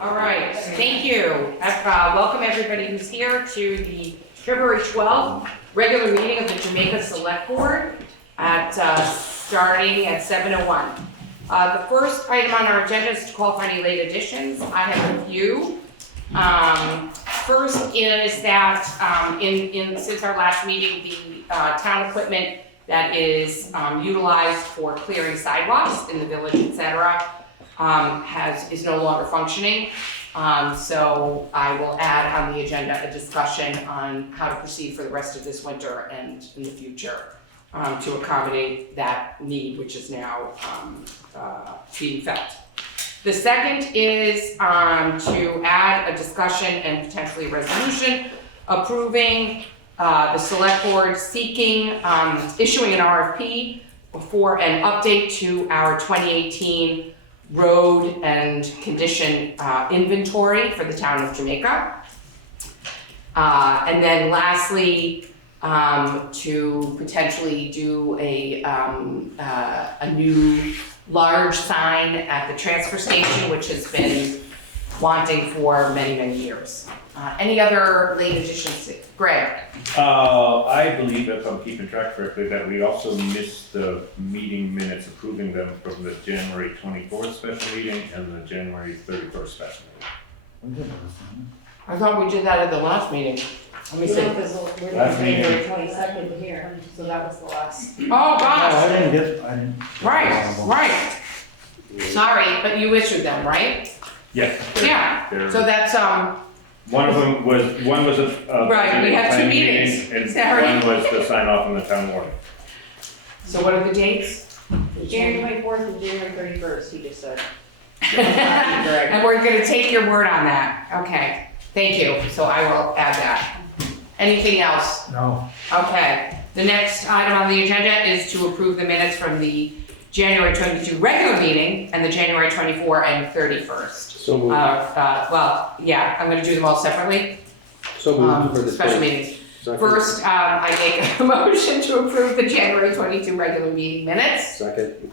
All right, thank you. Welcome everybody who's here to the February 12th regular meeting of the Jamaica Selectboard at starting at 7:01. The first item on our agenda is to call for any late additions. I have a few. First is that since our last meeting, the town equipment that is utilized for clearing sidewalks in the village, etc., is no longer functioning. So I will add on the agenda a discussion on how to proceed for the rest of this winter and in the future to accommodate that need, which is now being felt. The second is to add a discussion and potentially a resolution approving the select board seeking, issuing an RFP for an update to our 2018 road and condition inventory for the town of Jamaica. And then lastly, to potentially do a new large sign at the transfer station, which has been wanting for many, many years. Any other late additions? Greg? I believe, if I'm keeping track correctly, that we also missed the meeting minutes approving them from the January 24th special meeting and the January 31st special meeting. I thought we did that at the last meeting. Let me see. Because we're Last January meeting. 22nd here, so that was the last. Oh, No, gosh. I didn't. Right. Sorry, but you issued them, right? Yes. Yeah. They're- So that's, one was a Right, we had two planning meetings. meeting, Sorry. and one was the sign off on the town warning. so what are the dates? January 24th and January 31st, he just said. And we're gonna take your word on that. Okay, thank you. So I will add that. Anything else? No. Okay. The next item on the agenda is to approve the minutes from the January 22 regular meeting and the January 24 and 31st. So moved. Well, yeah, I'm gonna do them all separately. So moved for the Special meetings. Second. First, I make a motion to approve the January 22 regular meeting minutes. Second.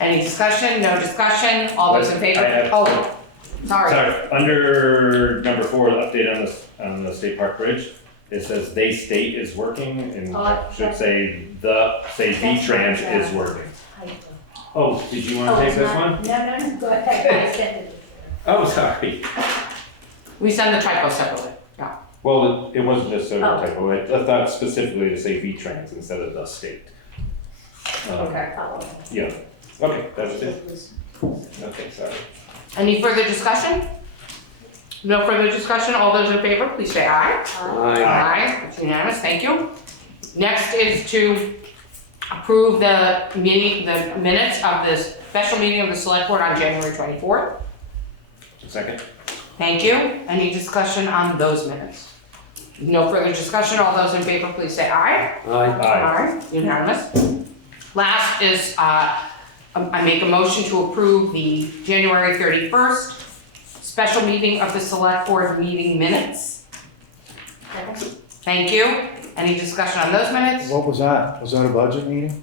Any discussion? No discussion? All those in favor? I have- Oh, sorry. Sorry, under number 4, the update on the State Park Bridge, it says they state is working and should say V-Trans is working. Oh, did you want to take this one? No, go ahead, I sent it. Oh, sorry. We send the typo separately. Yeah. Well, it wasn't just a Oh. typo, I thought specifically to say V-Trans instead of the state. Okay. Yeah, okay, that's it. Okay, sorry. Any further discussion? No further discussion? All those in favor, please say aye. Aye. Aye. It's unanimous, thank you. Next is to approve the minutes of this special meeting of the select board on January 24th. Second? Thank you. Any discussion on those minutes? No further discussion. All those in favor, please say aye. Aye. Aye. Unanimous. Last is, I make a motion to approve the January 31st special meeting of the select board meeting minutes. Thank you. Any discussion on those minutes? What was that? Was that a budget meeting?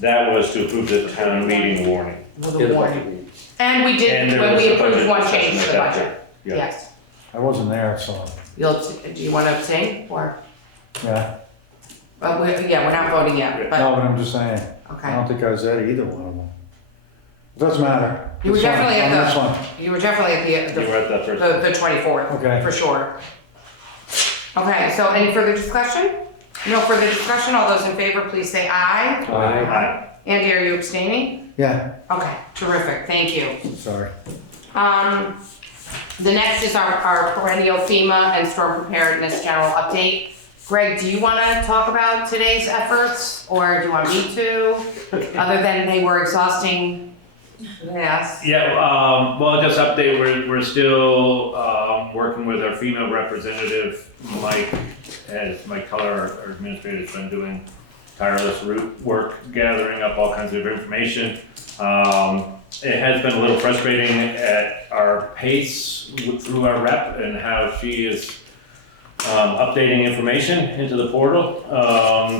That was to approve the town meeting warning. With Yeah, a the warning. budget meeting. And we And did, there when was we a approved budget one discussion change to at the that budget. point. Yeah. Yes. I wasn't there, so, Do you want to abstain or? yeah. We're not voting yet, but, No, but I'm just saying, I okay. don't think I was at either one of them. It doesn't matter. You were This one, definitely at on the- this one. You were definitely at You were at that first. the 24th. Okay. For sure. Okay, so any further discussion? No further discussion. All those in favor, please say aye. Aye. Aye. Andy, are you abstaining? Yeah, Okay, terrific, thank you. sorry. The next is our perennial FEMA and Storm Preparedness general update. Greg, do you want to talk about today's efforts, or do you want me to? Other than they were exhausting, yes. Yeah, well, just update, we're still working with our FEMA representative, Mike Keller, our administrator, has been doing tireless root work, gathering up all kinds of information. It has been a little frustrating at our pace through our rep and how she is updating information into the portal.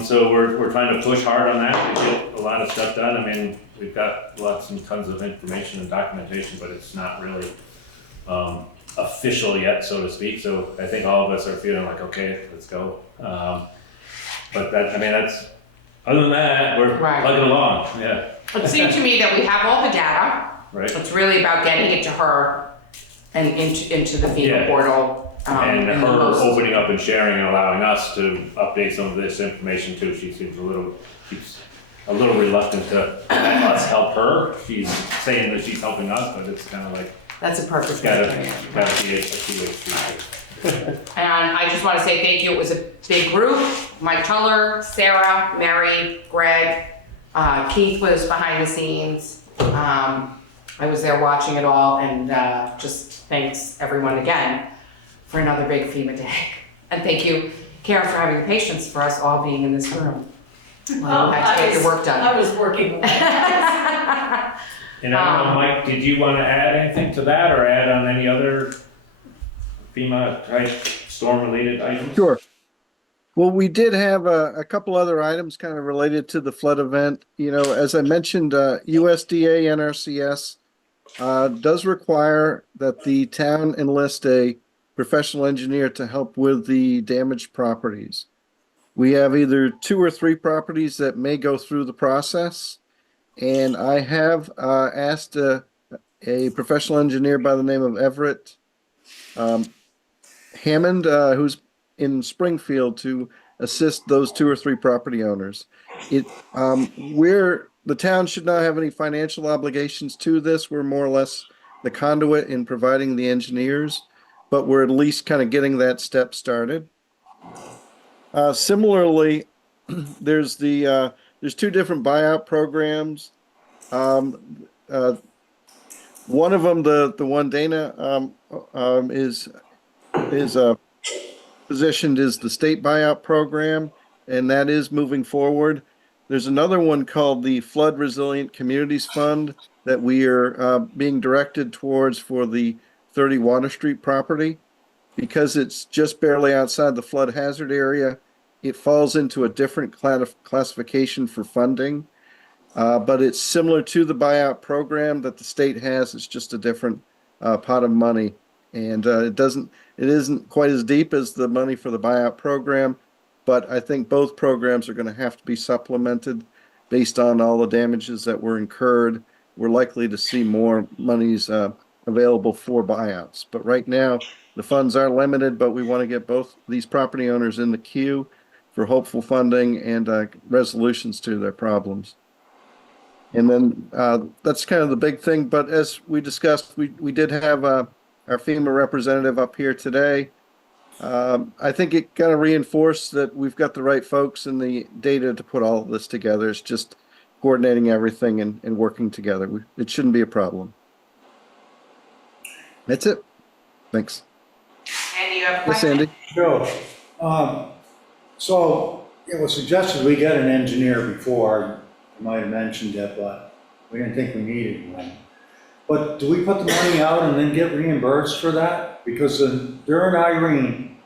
So we're trying to push hard on that to get a lot of stuff done. I mean, we've got lots and tons of information and documentation, but it's not really official yet, so to speak, so I think all of us are feeling like, okay, let's go. But that, I mean, that's, other than that, we're Right. plugging along, yeah, It seemed to me that we have all the data. right? It's really about getting it to her and into the FEMA Yeah. portal. And in the her most- opening up and sharing and allowing us to update some of this information too, she seems she's a little reluctant to let us help her. She's saying that she's helping us, but it's kind of like, That's a perfect. it's gotta way. be a two-way street. And I just want to say thank you. It was a big group. Mike Tuller, Sarah, Mary, Greg, Keith was behind the scenes. I was there watching it all, and just thanks everyone again for another big FEMA day. And thank you, Karen, for having the patience for us all being in this room. While you had to get your work done. I was working away. And I don't know, Mike, did you want to add anything to that or add on any other FEMA type storm-related items? Sure. Well, we did have a couple other items kind of related to the flood event. You know, as I mentioned, USDA NRCS does require that the town enlist a professional engineer to help with the damaged properties. We have either 2 or 3 properties that may go through the process. And I have asked a professional engineer by the name of Everett Hammond, who's in Springfield, to assist those 2 or 3 property owners. The town should not have any financial obligations to this. We're more or less the conduit in providing the engineers, but we're at least kind of getting that step started. Similarly, there's 2 different buyout programs. One of them, the one Dana is positioned is the state buyout program, and that is moving forward. There's another one called the Flood Resilient Communities Fund that we are being directed towards for the 30 Water Street property. Because it's just barely outside the flood hazard area, it falls into a different classification for funding. But it's similar to the buyout program that the state has. It's just a different pot of money. And it isn't quite as deep as the money for the buyout program, but I think both programs are going to have to be supplemented based on all the damages that were incurred. We're likely to see more monies available for buyouts. But right now, the funds are limited, but we want to get both these property owners in the queue for hopeful funding and resolutions to their problems. And then that's kind of the big thing. But as we discussed, we did have our FEMA representative up here today. I think it kind of reinforced that we've got the right folks and the data to put all of this together. It's just coordinating everything and working together. It shouldn't be a problem. That's it. Thanks. And you have a Yes, question? Andy? Sure. So it was suggested we get an engineer before. You might have mentioned it, but we didn't think we needed one. But do we put the money out and then get reimbursed for that? Because during Irene,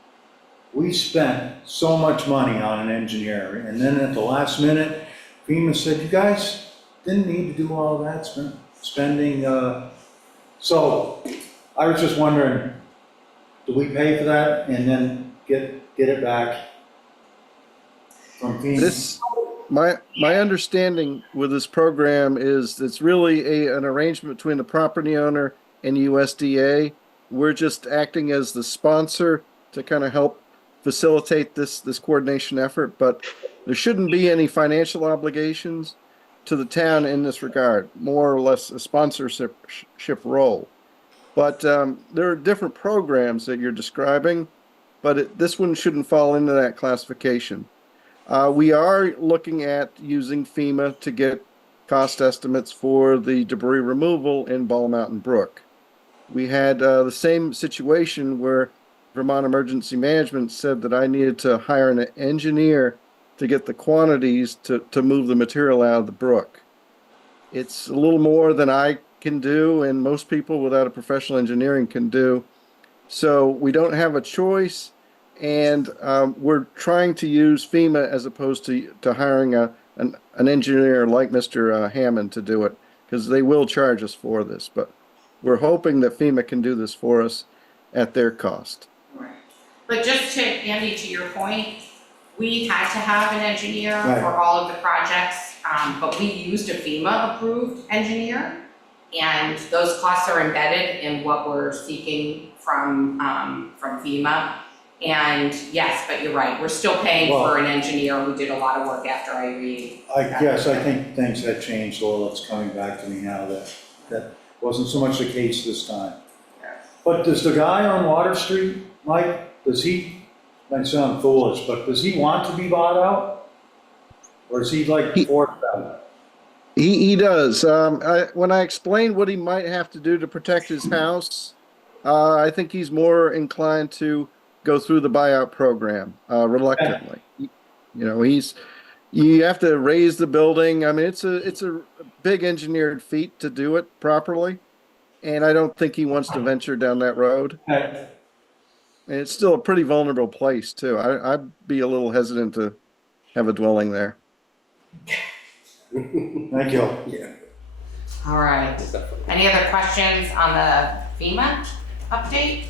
we spent so much money on an engineer. And then at the last minute, FEMA said, you guys didn't need to do all that spending. So I was just wondering, do we pay for that and then get it back from FEMA? My understanding with this program is it's really an arrangement between the property owner and USDA. We're just acting as the sponsor to kind of help facilitate this coordination effort, but there shouldn't be any financial obligations to the town in this regard, more or less a sponsorship role. But there are different programs that you're describing, but this one shouldn't fall into that classification. We are looking at using FEMA to get cost estimates for the debris removal in Ball Mountain Brook. We had the same situation where Vermont Emergency Management said that I needed to hire an engineer to get the quantities to move the material out of the brook. It's a little more than I can do, and most people without a professional engineering can do. So we don't have a choice, and we're trying to use FEMA as opposed to hiring an engineer like Mr. Hammond to do it, because they will charge us for this. But we're hoping that FEMA can do this for us. at their cost. Right. But just to, Andy, to your point, we had to have an engineer Right. for all of the projects, but we used a FEMA-approved engineer. And those costs are embedded in what we're seeking from FEMA. And yes, but you're right, we're still paying for an engineer who did a lot of work after Irene. I think things have changed, so it's coming back to me now that wasn't so much the case this time. But does the guy on Water Street, Mike, does he, might sound foolish, but does he want to be bought out? Or is he like forced out? He does. When I explained what he might have to do to protect his house, I think he's more inclined to go through the buyout program reluctantly. You know, you have to raise the building. I mean, it's a big engineered feat to do it properly, and I don't think he wants to venture down that road. And it's still a pretty vulnerable place too. I'd be a little hesitant to have a dwelling there. Thank you. Yeah. All right. Any other questions on the FEMA update?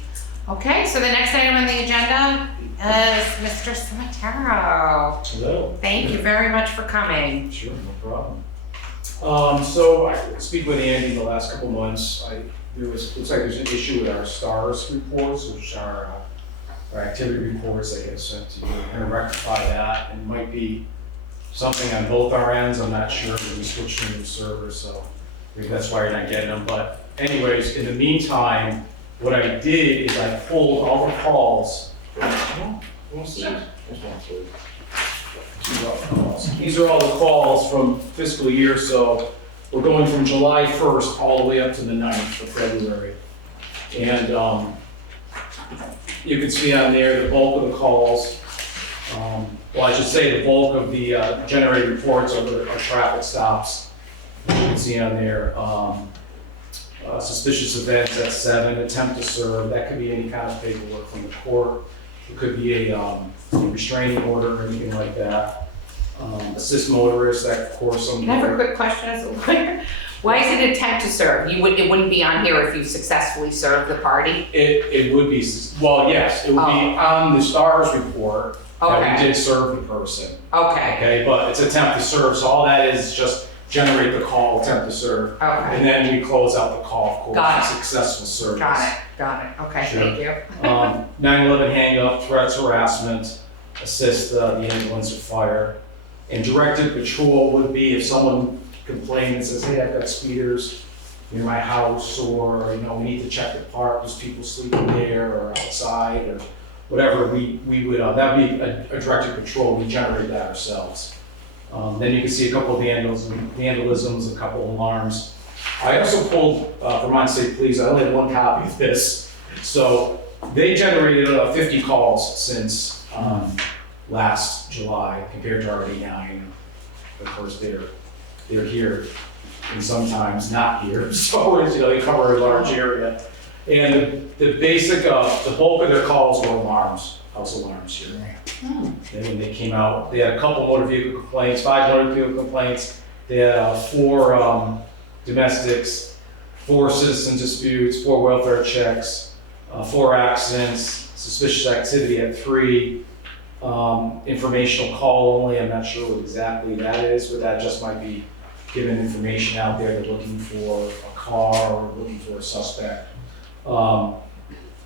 Okay, so the next item on the agenda is Mr. Cimitero. Hello. Thank you very much for coming. Sure, no problem. So I speak with Andy the last couple months. Looks like there's an issue with our STARS reports, which are our activity reports that get sent to you. We're gonna rectify that, and might be something on both our ends. I'm not sure, because we switched to a new server, so maybe that's why you're not getting them. But anyways, in the meantime, what I did is I pulled all the calls. These are all the calls from fiscal year, so we're going from July 1st all the way up to the 9th of February. And you can see on there the bulk of the calls. Well, I should say the bulk of the generated reports are traffic stops. You can see on there. Suspicious events at 7, attempt to serve, that could be any kind of paperwork from the court. It could be a restraining order or anything like that. Assist motorists, that of course some. Can I have a quick question as a lawyer? Why is it attempt to serve? It wouldn't be on here if you successfully served the party? It would be, well, yes, it would be on the STARS report that we did serve the person. Okay, Okay, but it's attempt to serve, so all that is just generate the call, attempt to serve. okay. And then we close out the call, of course, Got it. successful service. Got it. Okay, Sure. thank you. 9/11 hang up, threats, harassment, assist the ambulance or fire. And directed patrol would be if someone complains and says, hey, I've got speeders near my house, or, you know, we need to check the park, there's people sleeping there or outside or whatever, we would, that would be a directed patrol, we generate that ourselves. Then you can see a couple of vandalisms, a couple of alarms. I also pulled Vermont State Police, I only had one copy of this. So they generated 50 calls since last July compared to our 89. Of course, they're here and sometimes not here. So they cover a large area. And the basic, the bulk of their calls were alarms, house alarms here. And when they came out, they had a couple motor vehicle complaints, 5 motor vehicle complaints. They had 4 domestics, 4 citizen disputes, 4 welfare checks, 4 accidents, suspicious activity at 3, informational call only. I'm not sure what exactly that is, but that just might be giving information out there. They're looking for a car or looking for a suspect.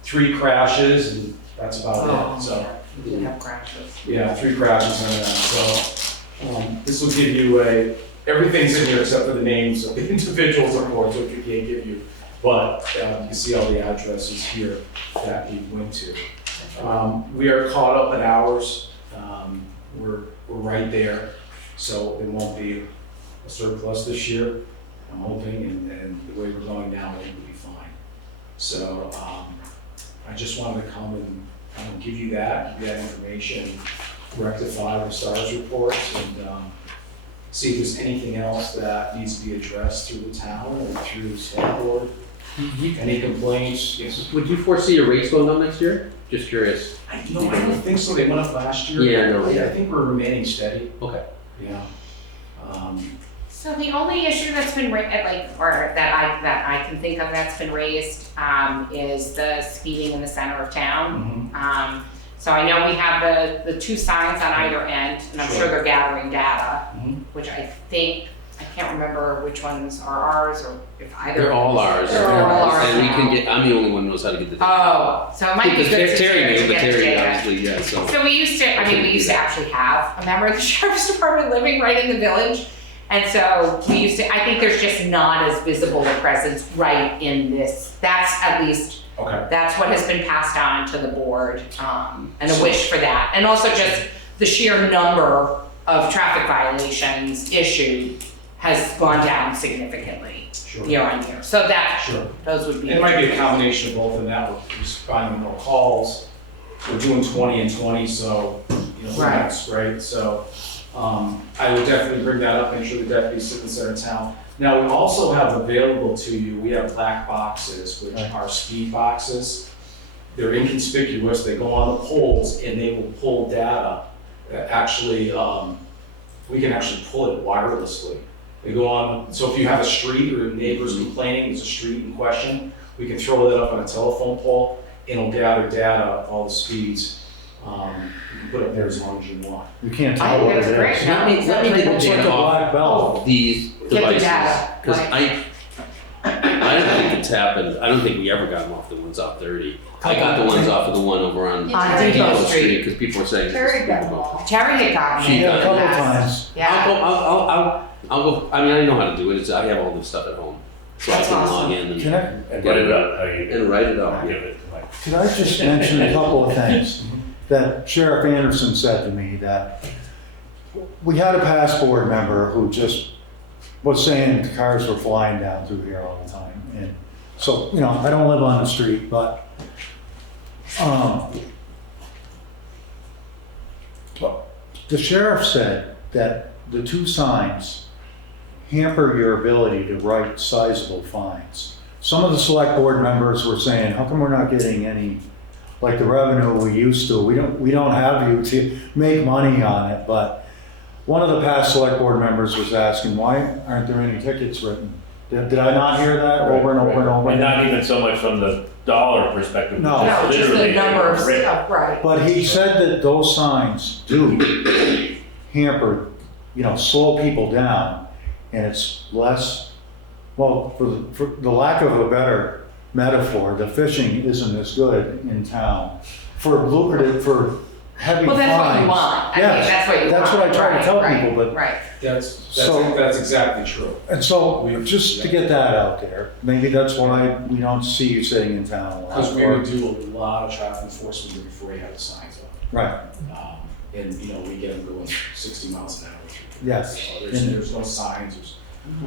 3 crashes, and that's about it. So. We didn't have crashes. Yeah, 3 crashes and that. So this will give you everything's in here except for the names of the individuals, of course, which we can't give you. But you can see all the addresses here that we went to. We are caught up in hours. We're right there, so it won't be a surplus this year. I'm hoping, and the way we're going now, I think we'll be fine. So I just wanted to come and give you that information, rectify the STARS reports, and see if there's anything else that needs to be addressed through the town and through the Snowblower. Any complaints? Yes. Would you foresee your rates going up next year? Just curious. I don't think so. They went up last year. Yeah, no, I think we're remaining steady. Okay. Yeah. So the only issue that's been that I can think of that's been raised, is the speeding in the center of town. So I know we have the two signs on either end, and I'm sure they're gathering data, which I can't remember which ones are ours or if either. They're all ours. They're all ours And we now. can get, I'm the only one who knows how to get the data. Oh, so it might be Because good to Terry knew, but get Terry data. obviously, yeah, so. So we used to actually have a member of the sheriff's department living right in the village. And so I think there's just not as visible a presence right in this. That's at least, that's what has been passed on to the board, and a wish for that. And also just the sheer number of traffic violations issued has gone down significantally year on year. So those would be. It might be a combination of both, and that we're responding to more calls. We're doing 20 and 20, so, that's right. So I would definitely bring that up, make sure the deputies sit in the center of town. Now, we also have available to you, we have black boxes, which are speed boxes. They're inconspicuous, they go on the poles, and they will pull data. Actually, we can actually pull it wirelessly. They go on, so if you have a street or neighbors complaining, there's a street in question, we can throw that up on a telephone pole, and it'll gather data, all the speeds. You can put it there as long as you want. You can't I tell think what it that's is. great. Let me get the It's like data a off black belt. these Get the devices. data, Cause right. I don't think it's happened, I don't think we ever got them off the ones off 30. I got the ones off of the one over on On Depot Depot Street, Street. cause people were saying. Terry got them all. Terry had gotten She it. got Yeah, a couple Yes. times. Yeah. I'll go, I mean, I know how to do it, I have all this stuff at home. So I That's can log awesome. in and Can I, And write it up how you and write it up. give it. Like, could I just mention a couple of things that Sheriff Anderson said to me, that we had a past board member who just was saying the cars were flying down through here all the time. And so, I don't live on the street, but the sheriff said that the two signs hamper your ability to write sizable fines. Some of the select board members were saying, how come we're not getting any, like the revenue we used to? We don't have you to make money on it, but one of the past select board members was asking, why aren't there any tickets written? Did I not hear that over and over and over? And not even so much from the dollar perspective. No. but No, just the literally number of written. stuff, right. But he said that those signs do hamper, slow people down, and it's less, well, for the lack of a better metaphor, the fishing isn't as good in town for heavy fines. Well, that's what you want. I mean, Yes, that's what you want. that's what I try to tell Right, people, but, Right. That's exactly true. and so, just to get that out there, maybe that's why we don't see you sitting in town a lot. Because we would do a lot of traffic enforcement before you have the signs up. Right, And, we get them going 60 miles an hour. yes. So there's no signs.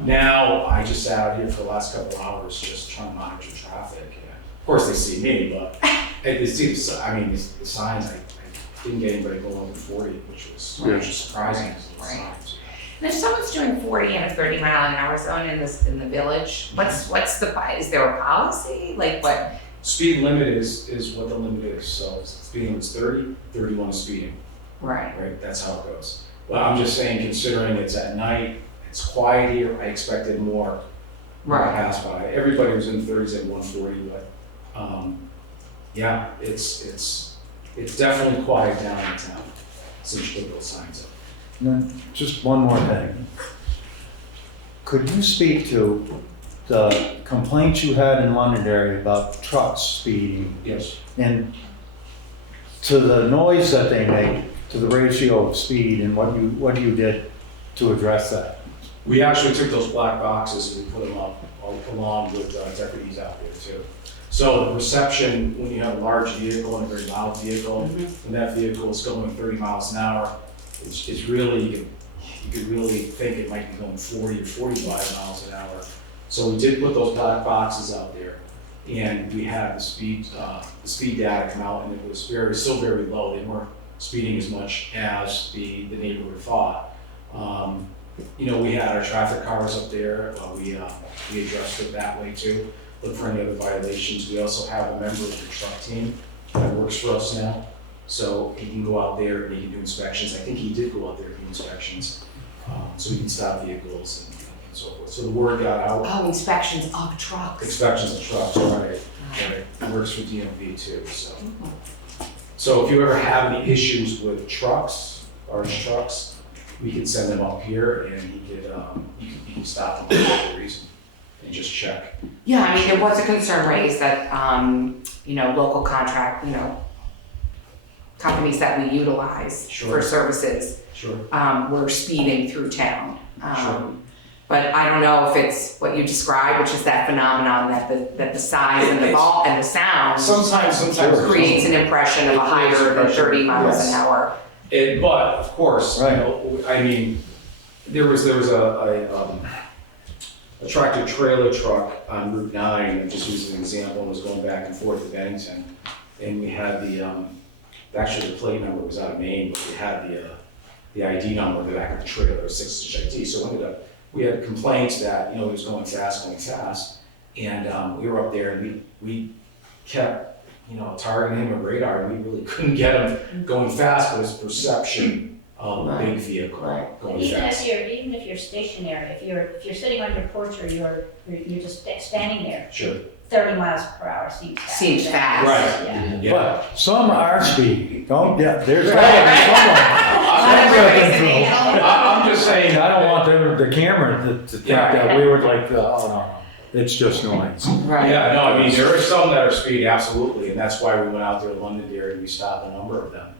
Now, I just sat out here for the last couple of hours just trying to monitor traffic. And of course, they see me, but they see the signs. I didn't get anybody going over 40, which was surprising. Right. And if someone's doing 40 in a 30-mile-an-hour zone in the village, is there a policy? Like what? Speed limit is what the limit is. So speed limit is 30, 31 is speeding. Right, that's how it goes. But I'm just saying, considering it's at night, it's quiet here, I expected more. Pass by. Everybody was in the 30s at 140, but yeah, it's definitely quiet down in town since you put those signs up. And then just one more thing. Could you speak to the complaints you had in Londonderry about trucks speeding Yes. and to the noise that they make, to the ratio of speed, and what you did to address that? We actually took those black boxes and we put them up along with deputies out there too. So the perception, when you have a large vehicle and a very loud vehicle, when that vehicle is going 30 miles an hour, it's really, you could really think it might be going 40 or 45 miles an hour. So we did put those black boxes out there, and we had the speed data come out, and it was still very low. They weren't speeding as much as the neighborhood thought. We had our traffic cars up there. We addressed it that way too. Look for any other violations. We also have a member of the truck team that works for us now. So he can go out there and he can do inspections. I think he did go out there and do inspections. So he can stop vehicles and so forth. So the word got out, Oh, inspections of trucks. inspections of trucks, right? It works for DMV too, so. So if you ever have any issues with trucks, large trucks, we can send them up here and you can stop them for no reason and just check. Yeah, I mean, there was a concern raised that, local contract, companies that we utilize Sure. for services, Sure. were speeding through town. Sure. But I don't know if it's what you described, which is that phenomenon that the size and the ball and the sound Sometimes. creates an impression of a higher than 30 miles an Yes. hour. But of course, Right. I mean, there was a tractor trailer truck on Route 9, and just using an example, and was going back and forth to Bennington. And we had actually the plate number was out of Maine, but we had the ID number in the back of the trailer, 6-digit ID. So we had complaints that, he was going fast. And we were up there and we kept, targeting him with radar, and we really couldn't get him going fast, but his perception of a big vehicle going fast. Even if you're stationary, if you're sitting on your porch or you're just standing there, Sure. 30 miles per hour seems fast. Seems fast. Right. Yeah. Yeah. But some are speedy, there's gotta be someone. I'm just saying, I don't want the camera to think that we were like, oh, no, it's just noise. Right. Yeah, no, I mean, there are some that are speedy, absolutely, and that's why we went out there to Londonderry and we stopped a number of them.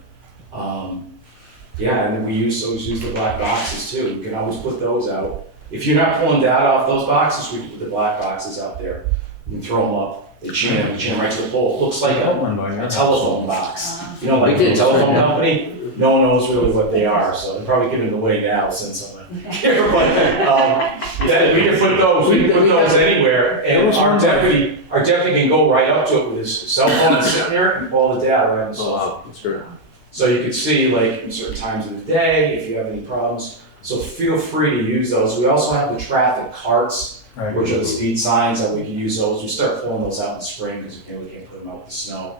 Yeah, and then we use the black boxes too. We can always put those out. If you're not pulling data off those boxes, we can put the black boxes out there. You can throw them up, they chain them right to the pole. It looks like a telephone box. Like the telephone company, no one knows really what they are, so they're probably giving it away now since I'm here. But we can put those anywhere, and our deputy can go right up to it with his cell phone and sit there and pull the data right on the cell phone. That's great. So you can see in certain times of the day if you have any problems. So feel free to use those. We also have the traffic carts, Right. which are the speed signs that we can use those. We start pulling those out in spring because we can't put them out with the snow.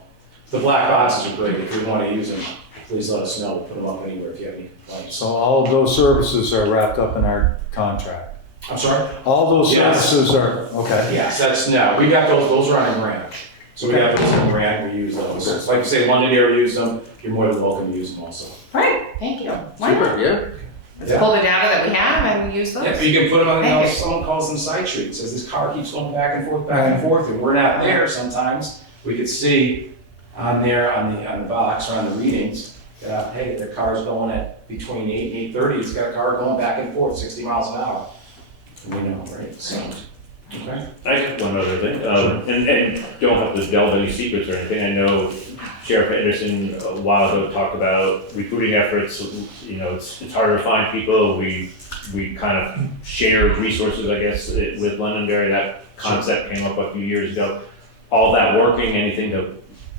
The black boxes are great. If you want to use them, please let us know. We'll put them up anywhere if you have any complaints. So all of those services are wrapped up in our contract? I'm sorry? All those Yes. services are, okay. Yes, we got those are on a grant. So we got those on a grant, we use those. Like you say, Londonderry used them, you're more than welcome to use them also. Right, thank you. Why not? Yeah. Let's pull the data that we have and use those. Yeah, but you can put them on, Thank you. someone calls them side streets, says this car keeps going back and forth, and we're not there sometimes. We could see on the box or on the readings, that, hey, the car's going at between 8 and 8:30, it's got a car going back and forth, 60 miles an hour. And we know, right? So, okay. I have one other thing, and don't have to delve any secrets or anything. I know Sheriff Anderson a while ago talked about recruiting efforts. It's harder to find people. We kind of shared resources, I guess, with Londonderry. That concept came up a few years ago. All that working, anything to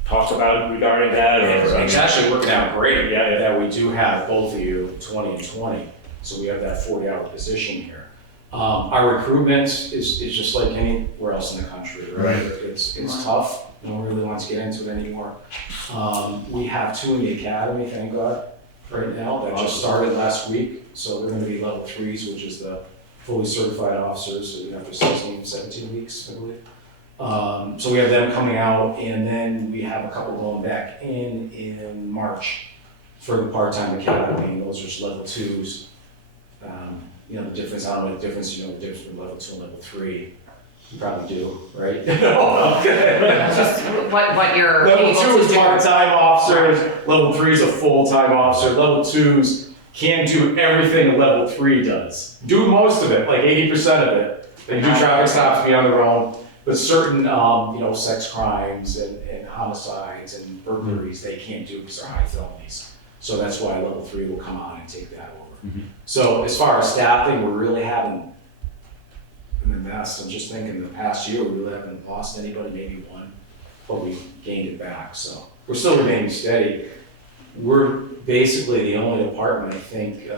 talk about regarding that? It's actually working out great. Yeah. That we do have both of you 20 and 20, so we have that 40-hour position here. Our recruitment is just like anywhere else in the country, right? It's tough. No one really wants to get into it anymore. We have 2 in the academy, thank God, right now. That just started last week. So they're going to be level 3s, which is the fully certified officers, so after 17 weeks, I believe. So we have them coming out, and then we have a couple going back in March for the part-time academy, and those are just level 2s. The difference, I don't know the difference between level 2 and level 3. You probably do, right? No, okay. Just what you're Level able 2 to is do. part-time officers, level 3 is a full-time officer, level 2s can't do everything a level 3 does. Do most of it, like 80% of it. They do traffic stops, be on their own, but certain, sex crimes and homicides and burglaries, they can't do because they're high felonies. So that's why level 3 will come on and take that over. So as far as staffing, we're really haven't, I'm just thinking the past year, we really haven't lost anybody, maybe one, but we gained it back, so. We're still remaining steady. We're basically the only department, I think,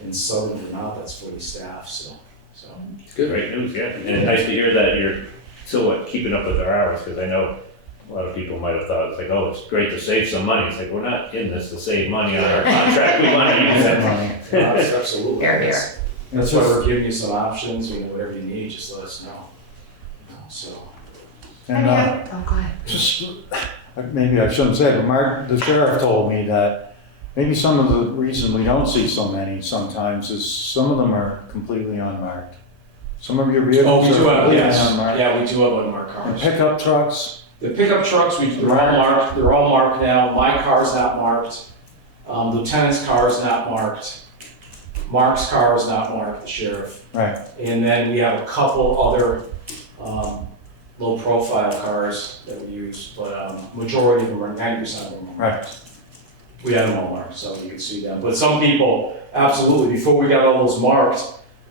in southern Vermont that's fully staffed, so. Good. Great news, yeah. And nice to hear that you're still keeping up with our hours, because I know a lot of people might have thought, it's like, oh, it's great to save some money. It's like, we're not in this to save money on our contract. We want to use that money. That's absolutely. Here, here. That's why we're giving you some options, whatever you need, just let us know. So. And, Oh, go ahead. just, maybe I shouldn't say, but Mark, the sheriff told me that maybe some of the reason we don't see so many sometimes is some of them are completely unmarked. Some of your Oh, vehicles we are do have, completely yes, unmarked. yeah, we do have unmarked And cars. pickup trucks, The pickup trucks, they're all marked now. My car's not marked. Lieutenant's car is not marked. Mark's car is not marked, the sheriff. right, And then we have a couple other, low-profile cars that we use, but, majority of them are, 90% of them are marked. right. We had them all marked, so you can see them. But some people, absolutely, before we got all those marked,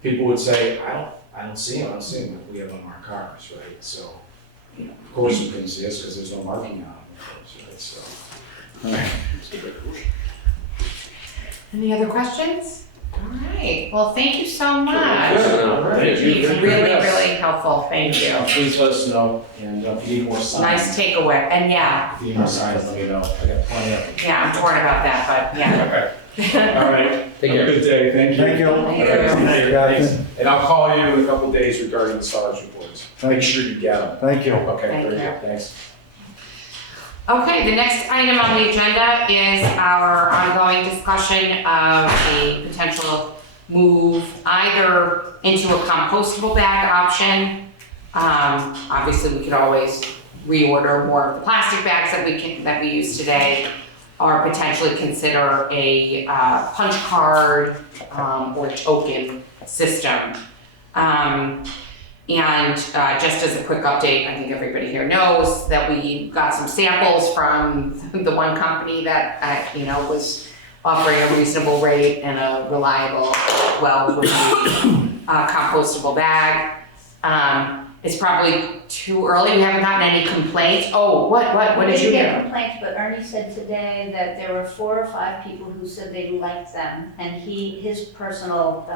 people would say, I don't see them, but we have unmarked cars, right? So, of course you couldn't see us because there's no marking on them, of course, right? So. Any other questions? All right, well, thank you so much. Thank you. It's really, really helpful, thank you. Please let us know, and if you need more signs. Nice takeaway, and yeah, If you need more signs, let me know. I got plenty of them. yeah, I'm torn about that, but yeah. Okay. All right. Take Have care. a good day. Thank you. Thank you. Thank you. All right, Thank you. thanks. And I'll call you in a couple days regarding the SARS reports. Make sure you get them. Thank you. Okay, Thank very you. good. Thanks. Okay, the next item on the agenda is our ongoing discussion of a potential move either into a compostable bag option. Obviously, we could always reorder more of the plastic bags that we use today, or potentially consider a punch card or token system. And just as a quick update, I think everybody here knows that we got some samples from the one company that was offering a reasonable rate and a reliable, well-reviewed compostable bag. It's probably too early. We haven't gotten any complaints. Oh, what did you We didn't get hear? complaints, but Ernie said today that there were 4 or 5 people who said they liked them, and his personal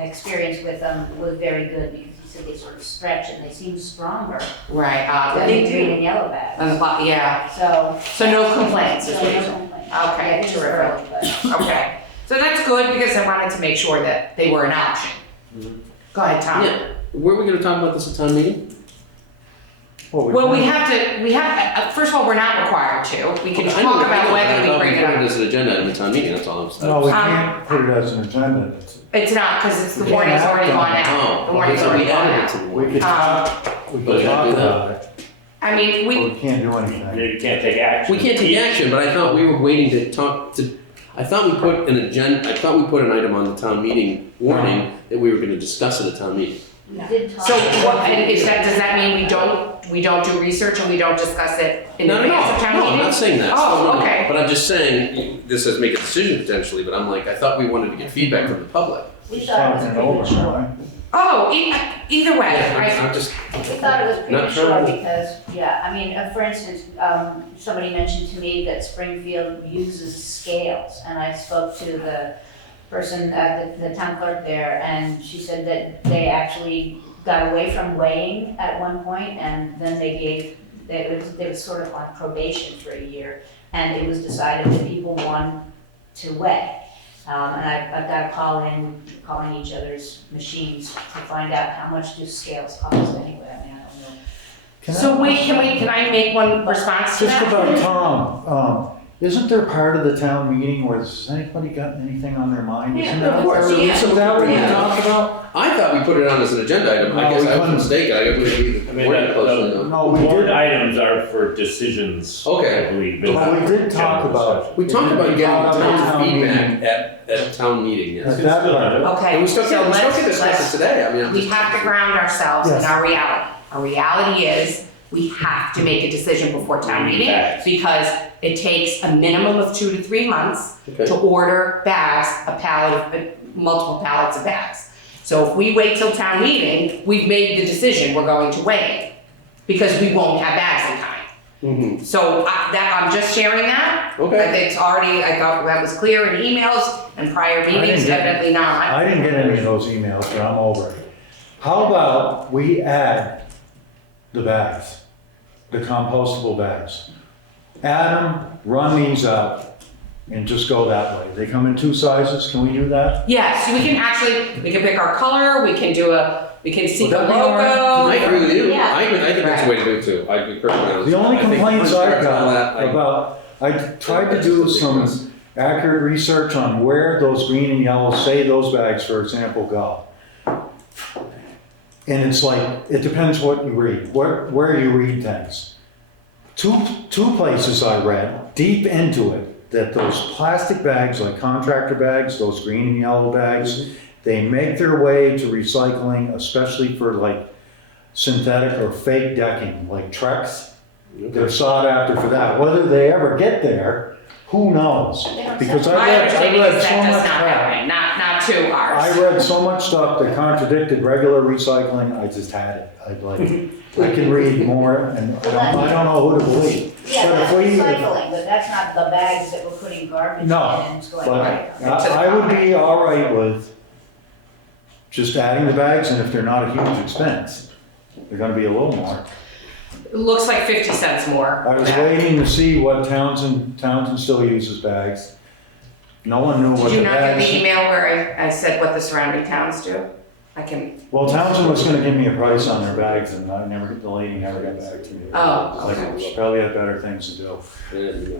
experience with them was very good because he said they sort of stretch and they seem stronger Right, than they the green do. and yellow bags. Yeah, So no complaints, is no what you're saying. complaints. Okay, Yeah, it is terrific. early, but- Okay, so that's good because I wanted to make sure that they were an option. Go ahead, Tom. Yeah, were we gonna talk about this at town meeting? Well, we have, first of all, we're not required to. We can I know, talk I know, about but I whether we thought bring it put up. as an agenda at the town meeting, that's all I'm saying. No, we Um, can't put it as an agenda. It's not, because the We warning's can't already act on gone it. out. The Oh, warning's so already we gone added it out. to the We warrant. could talk, we But could we gotta talk do that. about it, I mean, but we can't do anything. You can't take action. We can't take action, but I thought we were waiting to talk to, I thought we put an agenda, I thought we put an item on the town meeting warning that we were gonna discuss at a town meeting. We did talk. so what, and does that mean we don't do research and we don't discuss it in No, advance of town no, meeting? I'm not saying that. Oh, No, no. okay. But I'm just saying, this says make a decision potentially, but I'm like, I thought we wanted to get feedback from the public. We thought it was Talking it over, premature. right? Oh, either way, I'm just, We thought it was Not premature sure. because, yeah, I mean, for instance, somebody mentioned to me that Springfield uses scales, and I spoke to the person, the town clerk there, and she said that they actually got away from weighing at one point, and then they was sort of on probation for a year, and it was decided that people want to weigh. And I've got to calling each other's machines to find out how much do scales cost anyway. I mean, I don't know. So wait, can I make one response to Just that? about Tom, isn't there part of the town meeting where has anybody got anything on their mind? Isn't of that- course. Isn't that what we Yeah. talked about? I thought we put it on as an agenda item. I No, guess we I was couldn't. mistaken. I I we mean, weren't close enough. No, we Warrant did, items are for decisions, Okay. I believe. but we did talk General about. discussion. We talked about getting talked about town town feedback meeting. at town meeting, yes. At that part. Okay, And we still so can let's discuss it today. I mean, I'm we just. have to ground ourselves in Yes. our reality. Our reality is, we have to make a decision before town meeting, Bags. because it takes a minimum of 2 to 3 months Okay. to order bags, multiple pallets of bags. So if we wait till town meeting, we've made the decision, we're going to wait, because we won't have bags in time. Mhm. So I'm just sharing that. Okay. It's already, I thought that was clear in emails and prior meetings, get- definitely not. I didn't get any of those emails, but I'm over it. How about we add the bags, the compostable bags? Add them, run these out, and just go that way. They come in 2 sizes, can we do that? Yes, we can pick our color, we can see the Would that be all right? logo. I agree with you. Yeah. I think that's the way to do it too. I'd be perfectly honest. The only I think complaints punch I've cards and all that, got about, I tried to do some accurate research on where those green and yellow say those bags, for example, go. And it's like, it depends what you read, where you read things. Two places I read, deep into it, that those plastic bags, like contractor bags, those green and yellow bags, they make their way to recycling, especially for like synthetic or fake decking, like Trex. They're sought after for that. Whether they ever get there, who knows? They don't Because sell- My I understanding read is so that much does not crap. happen, not to ours. I read so much stuff that contradicted regular recycling, I just had it. I can read more and I don't know who to believe. Yeah, But if that's we- recycling, but that's not the bags that we're putting garbage in No, and it's going But right. I would be all right with just adding the bags, and if they're not a huge expense, they're gonna be a little more. It looks like 50 cents more. I was Yeah. waiting to see what Townsend still uses bags. No one knew what Did you the not get bags. the email where I said what the surrounding towns do? I can, Well, Townsend was gonna give me a price on their bags, and the lady never got back to me. Oh, Like, okay. she probably had better things to do. Yeah.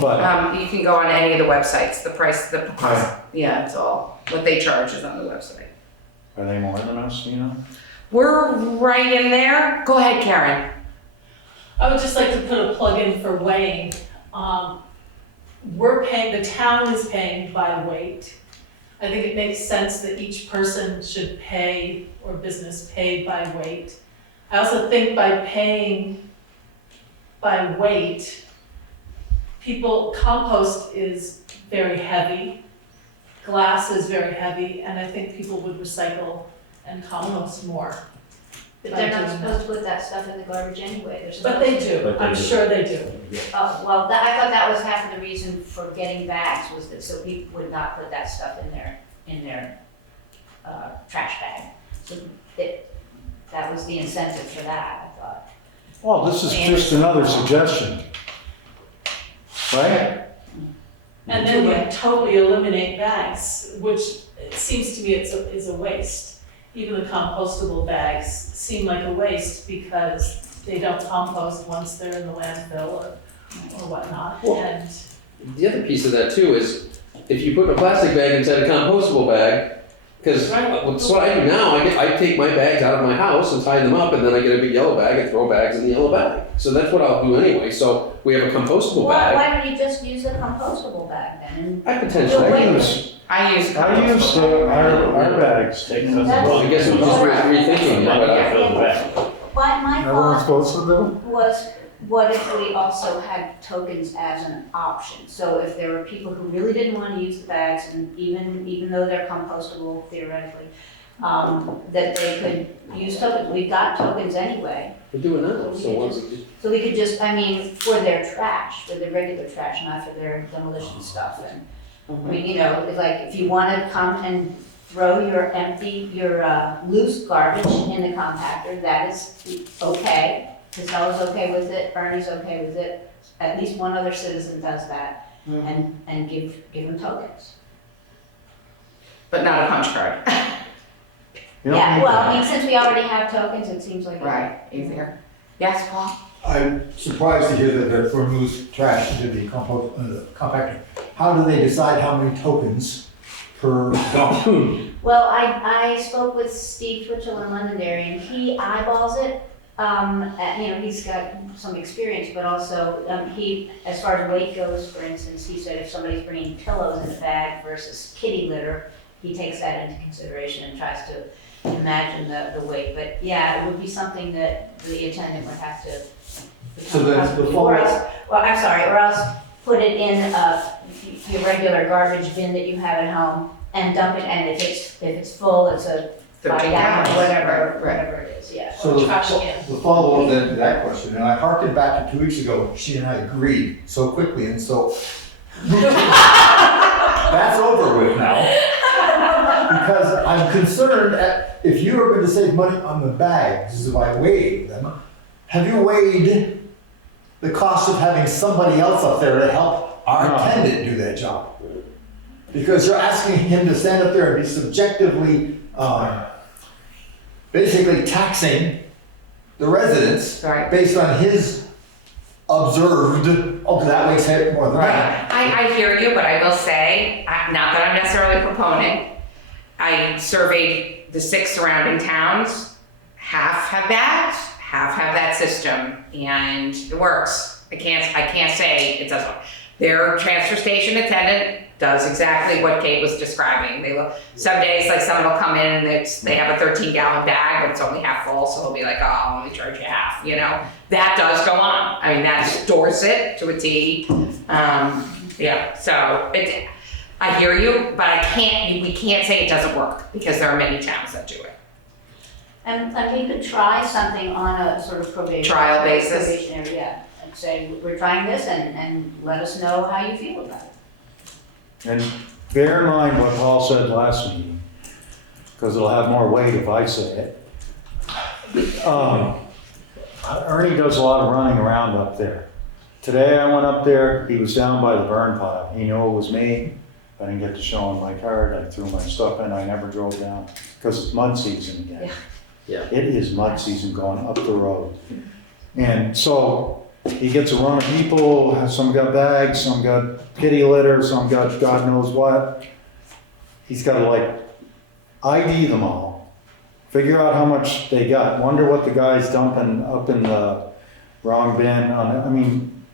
But, you can go on any of the websites, the price, Right. yeah, it's all, what they charge is on the website. are they more than us, you know? We're right in there. Go ahead, Karen. I would just like to put a plug in for weighing. We're paying, the town is paying by weight. I think it makes sense that each person should pay, or business pay by weight. I also think by paying by weight, compost is very heavy, glass is very heavy, and I think people would recycle and compost more. But they're not supposed to put that stuff in the garbage anyway, they're supposed But to. they do, But they I'm do. sure they do. Oh, well, I thought that was half of the reason for getting bags, was that so people would not put that stuff in their trash bag. So that was the incentive for that, I thought. Well, this is just another suggestion. Right? And then we totally eliminate bags, which it seems to me is a waste. Even the compostable bags seem like a waste because they don't compost once they're in the landfill or whatnot. Well- And The other piece of that too is, if you put a plastic bag inside a compostable bag, because that's what I do now, I take my bags out of my house and tie them up, and then I get a big yellow bag and throw bags in the yellow bag. So that's what I'll do anyway, so we have a compostable bag. Why don't you just use a compostable bag then? I potentially. You'll I use I use our bags. Takes us Well, I guess it was just rethinking, but My Everyone's thought supposed to do? was, what if we also had tokens as an option? So if there were people who really didn't want to use the bags, and even though they're compostable theoretically, that they could use tokens. We've got tokens anyway. We're doing that, so once, So we could just, I mean, for their trash, for their regular trash, not for their demolition stuff. And, I mean, you know, it's like, if you want to come and throw your loose garbage in the compactor, that is okay. Casella's okay with it, Ernie's okay with it. At least one other citizen does that, and give them tokens. but not a punch card. You don't Yeah, need well, that. I mean, since we already have tokens, it seems like. Right, easier. Yes, Paul? I'm surprised to hear that they're for loose trash into the compactor. How do they decide how many tokens per dump? Well, I spoke with Steve Twitchell in Londonderry, and he eyeballs it. You know, he's got some experience, but also, he, as far as weight goes, for instance, he said if somebody's bringing pillows in a bag versus kitty litter, he takes that into consideration and tries to imagine the weight. But yeah, it would be something that the attendant would have to. So that's the Or else, well, I'm sorry, or else put it in your regular garbage bin that you have at home and dump it, and if it's full, it's a 13 5-gallon, pounds. whatever it is, yeah. So the trash can. the follow-up then to that question, and I harkened back to 2 weeks ago, she and I agreed so quickly, and so that's over with now. Because I'm concerned if you are going to save money on the bags by weighing them, have you weighed the cost of having somebody else up there to help our No. attendant do that job. Because you're asking him to stand up there and be subjectively, basically taxing the residents Right. based on his observed, oh, that weight's more than that. I hear you, but I will say, not that I'm necessarily a proponent, I surveyed the 6 surrounding towns. Half have that, half have that system, and it works. I can't say it doesn't. Their transfer station attendant does exactly what Kate was describing. Some days, like someone will come in and they have a 13-gallon bag, but it's only half full, so they'll be like, oh, I'll only charge you half, you know? That does go on. I mean, that stores it to a T. Yeah, so I hear you, but we can't say it doesn't work because there are many towns that do it. And we could try something on a sort of Trial basis. probationary, yeah, and say, we're trying this and let us know how you feel about it. And bear in mind what Paul said last meeting, because it'll have more weight if I say it. Ernie does a lot of running around up there. Today I went up there, he was down by the burn pile. He knew it was me. I didn't get to show him my card. I threw my stuff in. I never drove down because it's mud season again. Yeah. It is mud season going up the road. And so he gets a run of people, some got bags, some got kitty litter, some got God knows what. He's got to like ID them all, figure out how much they got, wonder what the guy's dumping up in the wrong bin. I mean,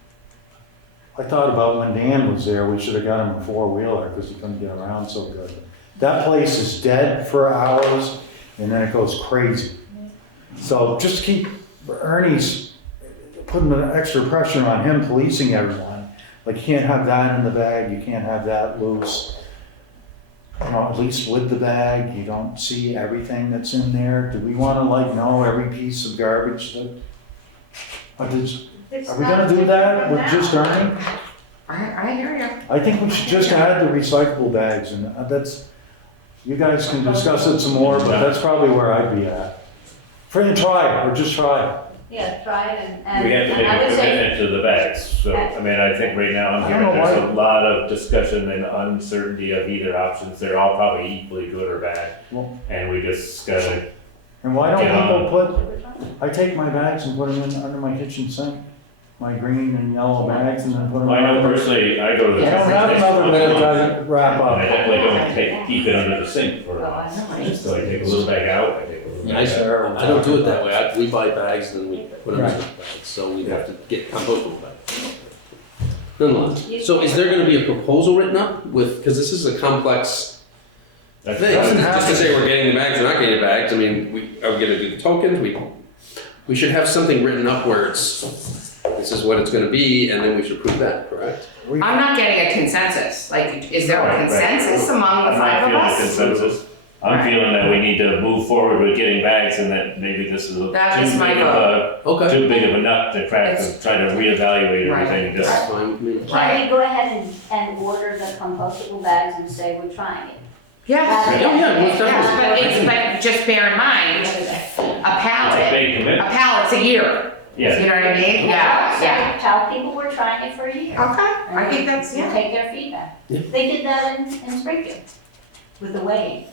I thought about when Dan was there, we should have got him a 4-wheeler because he couldn't get around so good. That place is dead for hours and then it goes crazy. So just keep, Ernie's putting the extra pressure on him, policing everyone. Like you can't have that in the bag, you can't have that loose. You know, at least with the bag, you don't see everything that's in there. Do we want to like know every piece of garbage that? Are we gonna do that with just Ernie? I hear you. I think we should just add the recyclable bags and that's, you guys can discuss it some more, but that's probably where I'd be at. Try it, or just try it. Yeah, try it and We have to make I a would say, commitment to the bags, so, I mean, I think right now, I'm I hearing don't know there's a lot of discussion and uncertainty of either options, they're all probably equally good or bad, Well- and we just gotta, And why don't Yeah. people I take my bags and put them in under my kitchen sink, my green and yellow bags, and then put them. I know personally, I go to the. I don't have another one that doesn't wrap And I up. definitely don't keep it under the sink for a while, so I take a little bag out, I take a little bag out. I don't do it that way. We buy bags and then we put them in Right. bags, so we have to get compostable bags. Nonetheless, so is there gonna be a proposal written up with, because this is a complex That's thing, doesn't just to happen. say we're getting the bags, we're not getting the bags, I mean, are we gonna do the tokens? We should have something written up where this is what it's gonna be, and then we should prove that, correct? I'm not getting a consensus. Like, is there a Right, right. consensus among the I'm 5 not of feeling us? consensus. I'm Right. feeling that we need to move forward with getting bags and that maybe this is That is too my big of Okay. too big of a nut to crack, It's- to try to reevaluate Right. everything and just. That's fine with me. can we go ahead and order the compostable bags and say we're trying it? Yes, Rather Yeah, than- yeah, most definitely. but just bear in mind, a It's a pallet, big commitment. a pallet's a year. Yeah. You know what I mean? Yeah, yeah. Tell people we're trying it for a year. Okay, I think that's, We'll yeah. take their feedback. Yeah. They did that in Springfield with the weighing.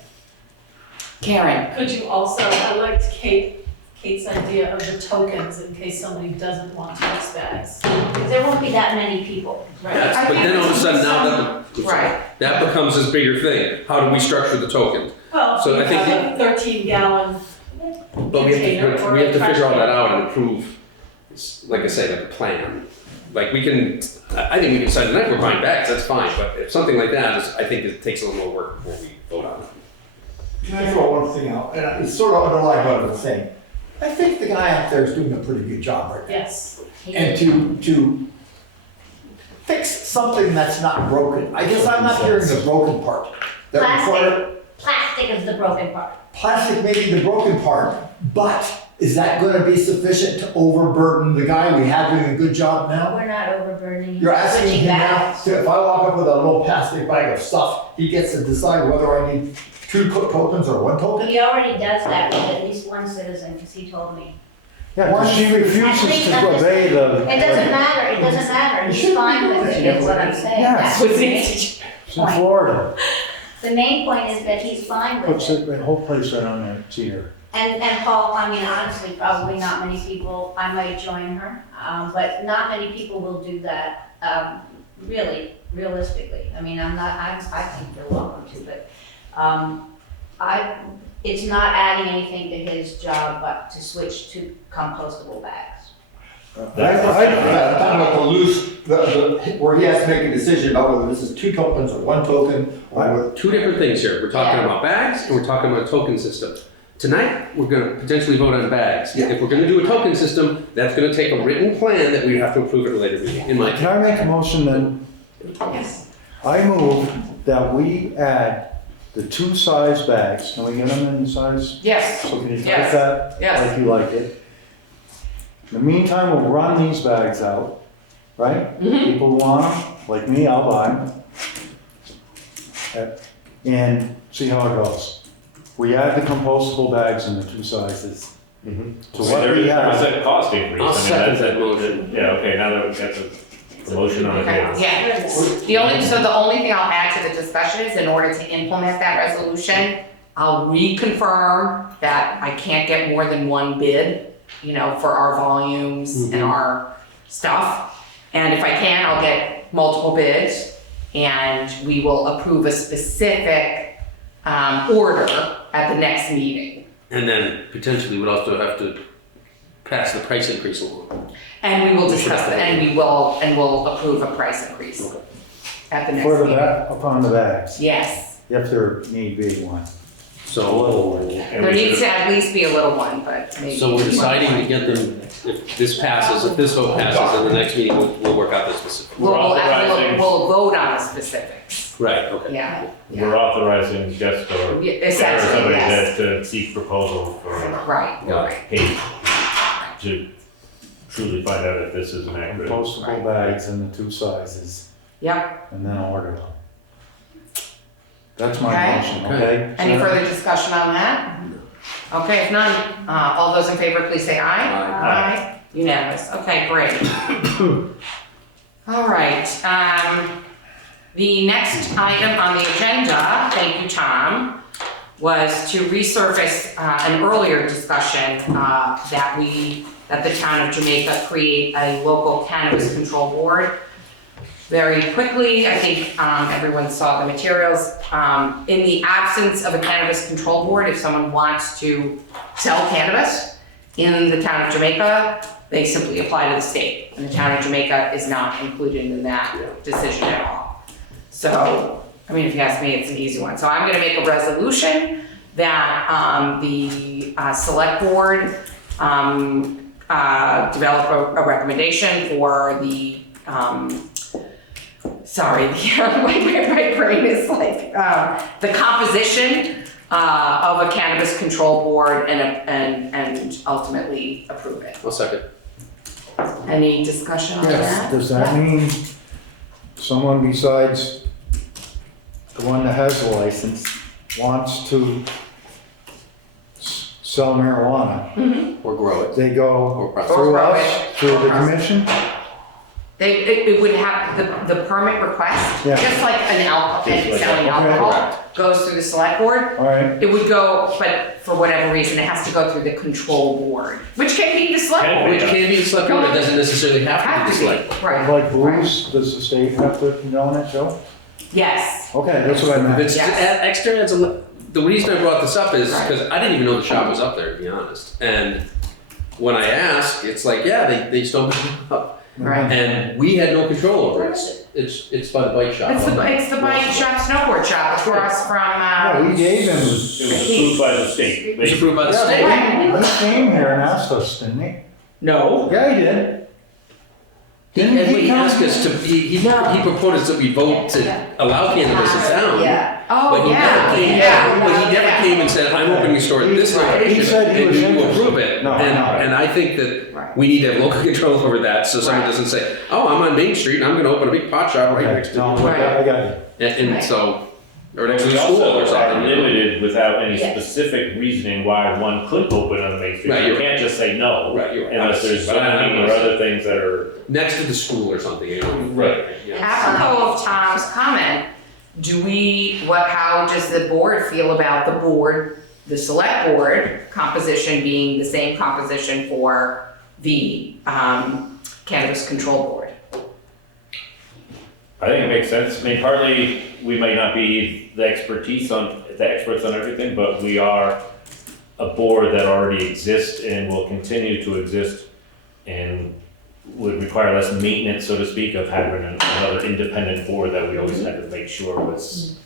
Karen, Could you also, I liked Kate's idea of the tokens in case somebody doesn't want to use bags. There won't be that many people. That's, I but think then all of a sudden now some- right. that becomes this bigger thing. How do we structure the token? Well, So I you think have a 13-gallon But we container have or to a trash figure all that can. out and approve, like I said, a plan. Like we can, I think we can decide tonight we're buying bags, that's fine, but if something like that is, I think it takes a little more work before we vote on it. Can I throw one thing out? And it's sort of underlying what I was saying. I think the guy out there is doing a pretty good job right now. Yes. And to fix something that's not broken. I guess I'm not hearing the broken part. That require, Plastic is the broken part. plastic may be the broken part, but is that gonna be sufficient to overburden the guy we have doing a good job now? We're not overburdening. You're asking Switching him now, bags. to if I walk up with a little plastic bag of stuff, he gets to decide whether I need 2 tokens or 1 token? He already does that with at least one citizen, because he told me. Yeah, because she refuses to obey the. It doesn't matter, he's fine with it, is what I'm saying. Yes. That's the main She's in Florida. The main point is that he's fine with Puts it. the whole place right on there, cheater. And Paul, I mean, honestly, probably not many people, I might join her, but not many people will do that, really, realistically. I mean, I think they're welcome to, but, it's not adding anything to his job, but to switch to compostable bags. I'm talking about the loose, where he has to make a decision about whether this is 2 tokens or 1 token, or whether. Two different things here. We're talking Yeah. about bags and we're talking about a token system. Tonight, we're gonna potentially vote on bags. Yeah. If we're gonna do a token system, that's gonna take a written plan that we have to approve at a later meeting, in my Can I make a motion then? Yes. I move that we add the 2 size bags. Can we get them in the size? Yes, So can you type Yes. that Yes. like you like it? In the meantime, we'll run these bags out, right? Mhm. People who want them, like me, I'll buy them. And see how it goes. We add the compostable bags in the 2 sizes. So what There we is have, a cost increase. I'll I mean, second that's- that motion. Yeah, okay, now that we've got the motion on the okay, table. yeah. The only thing I'll add to the discussion is in order to implement that resolution, I'll reconfirm that I can't get more than 1 bid, for our volumes and our stuff. And if I can, I'll get multiple bids and we will approve a specific, order at the next meeting. And then potentially we'd also have to pass the price increase along. And we will discuss it, and we'll approve a price increase at the next for the meeting. upon the bags, Yes, if there need be one. So, And there we needs should- to at least be a little one, but maybe. so we're deciding to get them, if this vote passes, in the next meeting, we'll work out the specifics. We're authorizing- We'll vote on the specifics, Right, okay. yeah. We're authorizing Jess or Yeah, or essentially, somebody yes. to seek proposal for Right, right. Kate to truly find out if this is an accurate. Compostable bags in the 2 sizes, Yep, and then order them. That's my Okay. motion, Okay. okay? any Sarah? further discussion on that? Okay, if none, all those in favor, please say aye. Aye. Unanimous, okay, great. All right, the next item on the agenda, thank you, Tom, was to resurface an earlier discussion that the town of Jamaica create a local cannabis control board. Very quickly, I think everyone saw the materials. In the absence of a cannabis control board, if someone wants to sell cannabis in the town of Jamaica, they simply apply to the state. And the town of Jamaica is not included in that decision at all. So, I mean, if you ask me, it's an easy one. So I'm gonna make a resolution that the select board develop a recommendation for the sorry, my brain is like, the composition of a cannabis control board and ultimately approve it. I'll second. Any discussion on Yes. that? Does that mean someone besides the one that has the license wants to sell marijuana? Or grow it. They go Or process. through grow us, it. through the Or process. commission? It would have, the permit request, Yeah. just like an alcohol, Just like selling that. Okay. alcohol, goes through the select board. All right, It would go, but for whatever reason, it has to go through the control board, which can be the select Can board. Which can be the select board, it doesn't necessarily have to be the select board. Right, like booze, does the state have to condone it, Joe? yes, Okay, that's what I If meant. it's Yes. extra, the reason I brought this up is because I didn't even know the shop was up there, to be honest. And when I asked, it's like, yeah, they still opened it up. right. And we had no control over it. It's by the bike shop. It's the bike shop, snowboard shop across from, Yeah, we gave him, It was approved by the state. It was approved by the state. he came here and asked us, didn't he? No. Yeah, he did. And Didn't he come? asked us to, he proposed that we vote to allow cannabis in town. Yeah. Oh, But he never came, but he never came and said, I'm opening a store at this He location, said he and was you interested. approve it. No, And, no. and I think that Right. we need to have local control over that, so someone Right. doesn't say, oh, I'm on Main Street and I'm gonna open a big pot shop right Okay, next to no, you. I got it. And so, or next to We the school also or are something. you know? limited open without any Yes. specific reasoning why one could open on Main Street. Right, You you're can't just say no, Right, you're right. unless there's But I zoning don't or know. other things that are. Next to the school or something, you know? Right. Yeah. Apropos of Tom's comment, how does the board feel about the select board composition being the same composition for the Cannabis Control Board? I think it makes sense. I mean, partly, we might not be the experts on everything, but we are a board that already exists and will continue to exist and would require less maintenance, so to speak, of having another independent board that we always had to make sure was,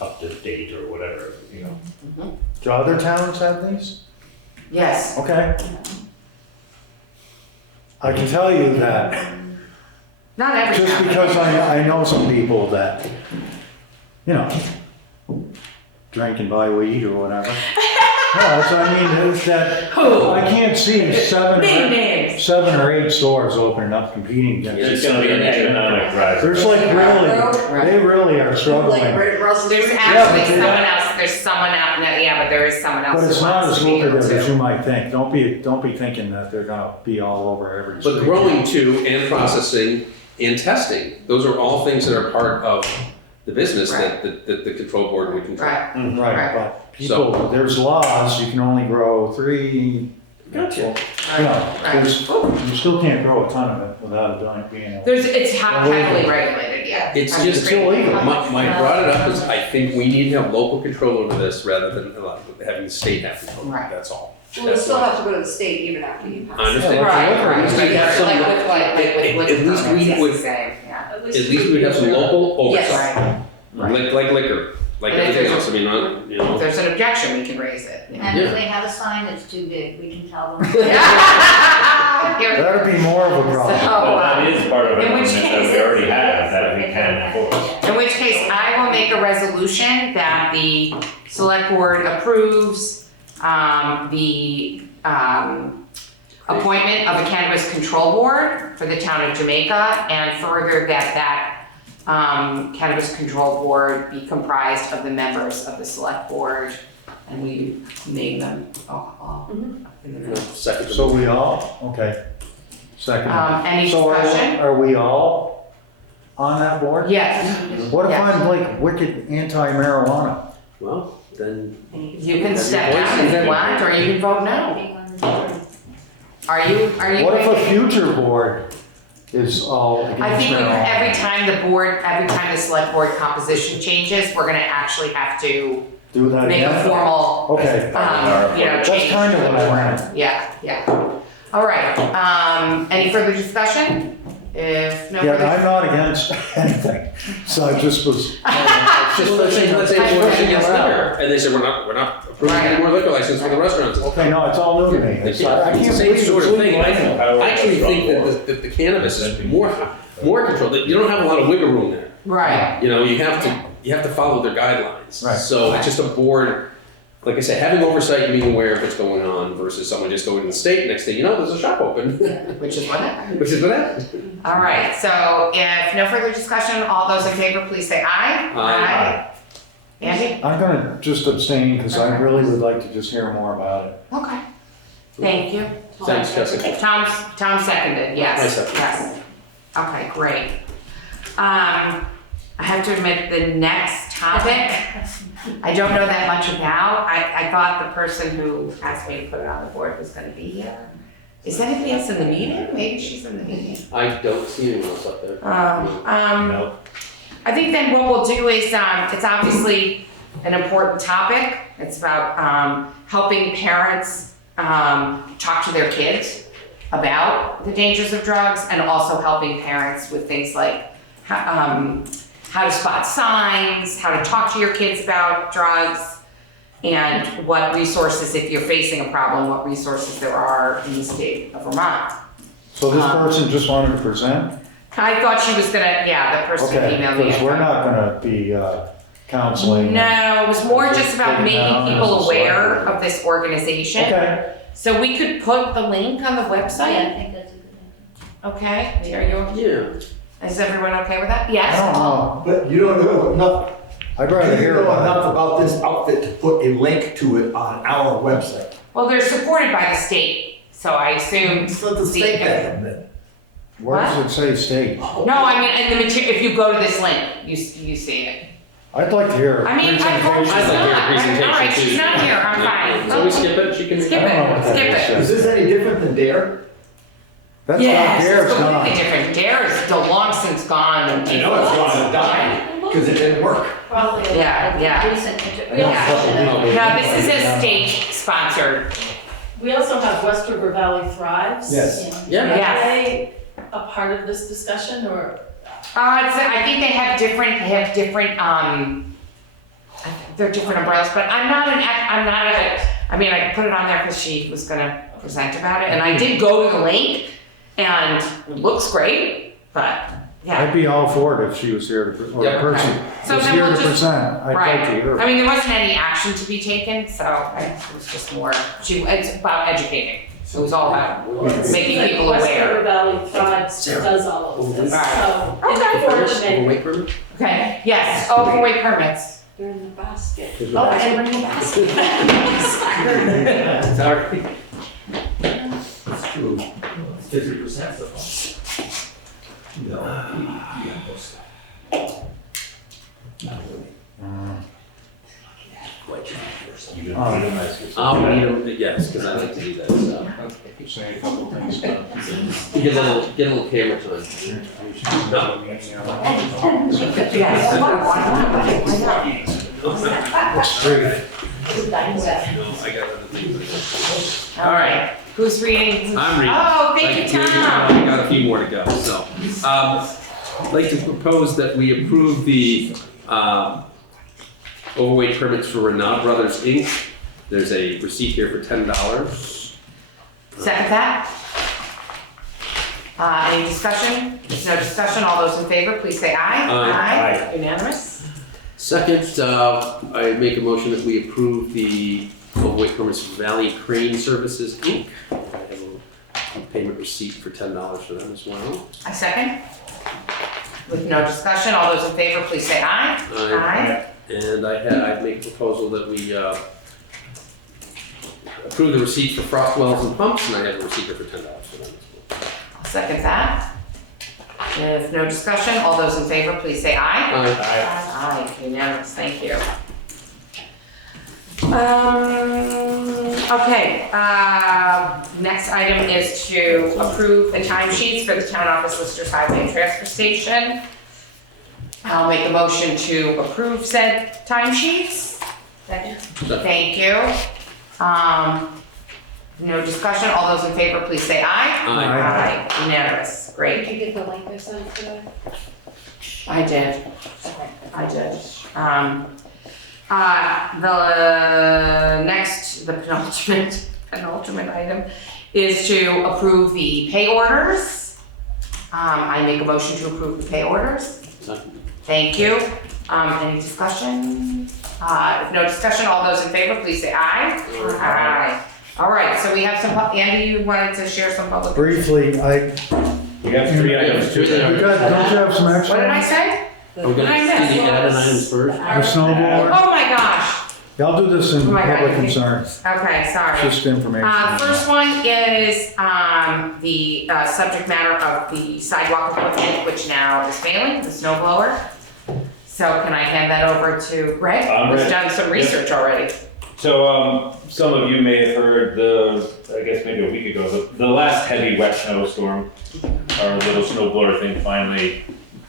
up to date or whatever, Do other towns have these? Yes. Okay. I can tell you that, Not every just town. because I know some people that, drink and buy weed or whatever. No, that's what I mean, is that, Who? I can't see Big names. 7 or 8 stores opening up competing against It's each gonna be an other. economic driver. There's like they really are struggling. There's Yeah, actually but someone else, there's someone out, but there is someone else. But it's who not wants as to be able lucrative as to. you might think. Don't be thinking that they're gonna be all over every street. But growing too, and processing, and testing, those are all things that are part of the business that the control board would control. Right, Right, but people, there's laws, you can only grow 3. Gotcha. There's, you still can't grow a ton of it without a joint being. it's heavily regulated, yeah. It's I mean, just pretty- illegal. My brought it up is I think we need to have local control over this rather than having the state have control. Right. That's all. Well, you still have to go to the state even after you pass. I understand. Right. At least we'd have some- Like with at liquor least we permits, it's would- the same, yeah. At least we'd have some local oversight. Right. Like liquor, like And if everything there's else. I mean, If there's an objection, we can raise it. And if they have a sign that's too big, we can tell them. That'd be more of a problem. But that is part of it, In which that we case- already have, that we can enforce. In which case, I will make a resolution that the select board approves the appointment of a cannabis control board for the town of Jamaica, and further that cannabis control board be comprised of the members of the select board, and we name them all in the middle. second. So we all, okay. Second. Any So discussion? are we all on that board? Yes. What if Yes. I'm like wicked anti-marijuana? Well, then You can step down if you want, or you can vote no. Are you What if going a to- future board is all I against think marijuana? every time the select board composition changes, we're gonna actually have to Do that make a again? formal, Okay, change. that's kind of what I wanted. Yeah. All right, any further discussion? If no Yeah, further. I'm not against anything, so I just was. well, let's say we're against liquor, and they said we're not approving any more liquor license for the restaurants. Okay, no, it's all new to me. It's I can't the same believe it's sort of thing. legal. I actually think that the cannabis is more controlled. You don't have a lot of wiggle room there. Right, You have to follow their guidelines. Right. So it's just a board, like I said, having oversight, being aware of what's going on versus someone just going to the state, next thing you know, there's a shop open. which is what happened. Which is what happened. All right, so if no further discussion, all those in favor, please say aye. Aye. Andy? I'm gonna just abstain, because I really would like to just hear more about it. Okay. Thank you. Thanks, Jessica. Tom seconded, yes. I seconded. Yes. Okay, great. I have to admit, the next topic, I don't know that much about. I thought the person who asked me to put it on the board was gonna be here. Is anybody else in the meeting? Maybe she's in the meeting. I don't see anyone else up there. No. I think then what we'll do is, it's obviously an important topic. It's about helping parents talk to their kids about the dangers of drugs, and also helping parents with things like how to spot signs, how to talk to your kids about drugs, and what resources, if you're facing a problem, what resources there are in the state of Vermont. So this person just wanted to present? I thought she was gonna, the person who Okay, emailed me. because we're not gonna be counseling. No, it was more just about Taking making down people as a aware celebrity. of this organization. Okay, So we could put the link on the Yeah, I website, think that's a good okay? Are you, Yeah. is everyone okay with that? I Yes? don't know. But you don't know, I'd rather hear know about enough about this outfit to put a link to it on our website. Well, they're supported by the state, so I assume. So the state ban then. it. Where does it say state? No, I mean, and the material, if you go to this link, you see it. I'd like to hear a I mean, I hope she's presentation. I'd like to hear a not. presentation, All right, she's too. not here, I'm fine. So we skip it, she can. Skip I don't know it, what that skip is. it. Is this any different than DARE? That's not Yes, there, it's it's completely not. different. Dare is the long since gone. I know it's gone to die, because it didn't work. Probably Yeah, yeah. a recent Yeah. introduction. No, this is a state sponsored. We also have West River Valley Thrives. Yes. Yeah. Are Yes. they a part of this discussion or? I think they have different, they're different umbrellas, but I mean, I put it on there because she was gonna present about it, and I did go to the link, and it looks great, but, yeah. I'd be all for it if she was here to, or Yeah, the person okay. So was then here we'll to just- present. I'd like to Right, hear. I mean, there wasn't any action to be taken, so it was just more, it's about educating. It was all about making people West River aware. Valley Thrives does all of this, Alright. so. Okay. Unfortunate. Overweight permit? Okay, yes, overweight permits. They're in the basket. Oh, I didn't bring a basket. Sorry. It's true. 50% of them. You gonna put it in my system? I'll need them, yes, because I like to do that stuff. Say a couple things. You get a little camera time. No. Yes. It's free. No, I got other things. All right, who's reading? I'm reading. Oh, thank you, Like, Tom. I got a few more to go, so. I'd like to propose that we approve the overweight permits for Renaud Brothers Inc. There's a receipt here for $10. Second that? Any discussion? If no discussion, all those in favor, please say aye. Aye. Unanimous? Second, I make a motion that we approve the overweight permits for Valley Crane Services Inc. I have a payment receipt for $10 for them as well. I second. With no discussion, all those in favor, please say aye. Aye. And I make a proposal that we approve the receipt for frost wells and pumps, and I have a receipt here for $10 for them as well. I'll second that. If no discussion, all those in favor, please say aye. Aye. Aye, unanimous, thank you. Okay, next item is to approve the timesheets for the town office, listers, highway, and transfer station. I'll make a motion to approve said timesheets. Second. Thank you. No discussion, all those in favor, please say aye. Aye. Aye, unanimous, great. Did you get the link I sent today? I did. Okay. I did. The penultimate item is to approve the pay orders. I make a motion to approve the pay orders. Thank you. Any discussion? If no discussion, all those in favor, please say aye. Aye. All right, so we have some, Andy, you wanted to share some public. Briefly, We have 3 items too. don't you have some extra? What did I say? Are we gonna I see missed? the added items first? The snowblower? Oh my gosh. Yeah, I'll do this in Oh my God, public I think- concerns, Okay, sorry. just information. First one is the subject matter of the sidewalk equipment, which now is failing, the snow blower. So can I hand that over to Greg, who's Greg. done some research already? So, some of you may have heard I guess maybe a week ago, the last heavy wet snowstorm, our little snowblower thing finally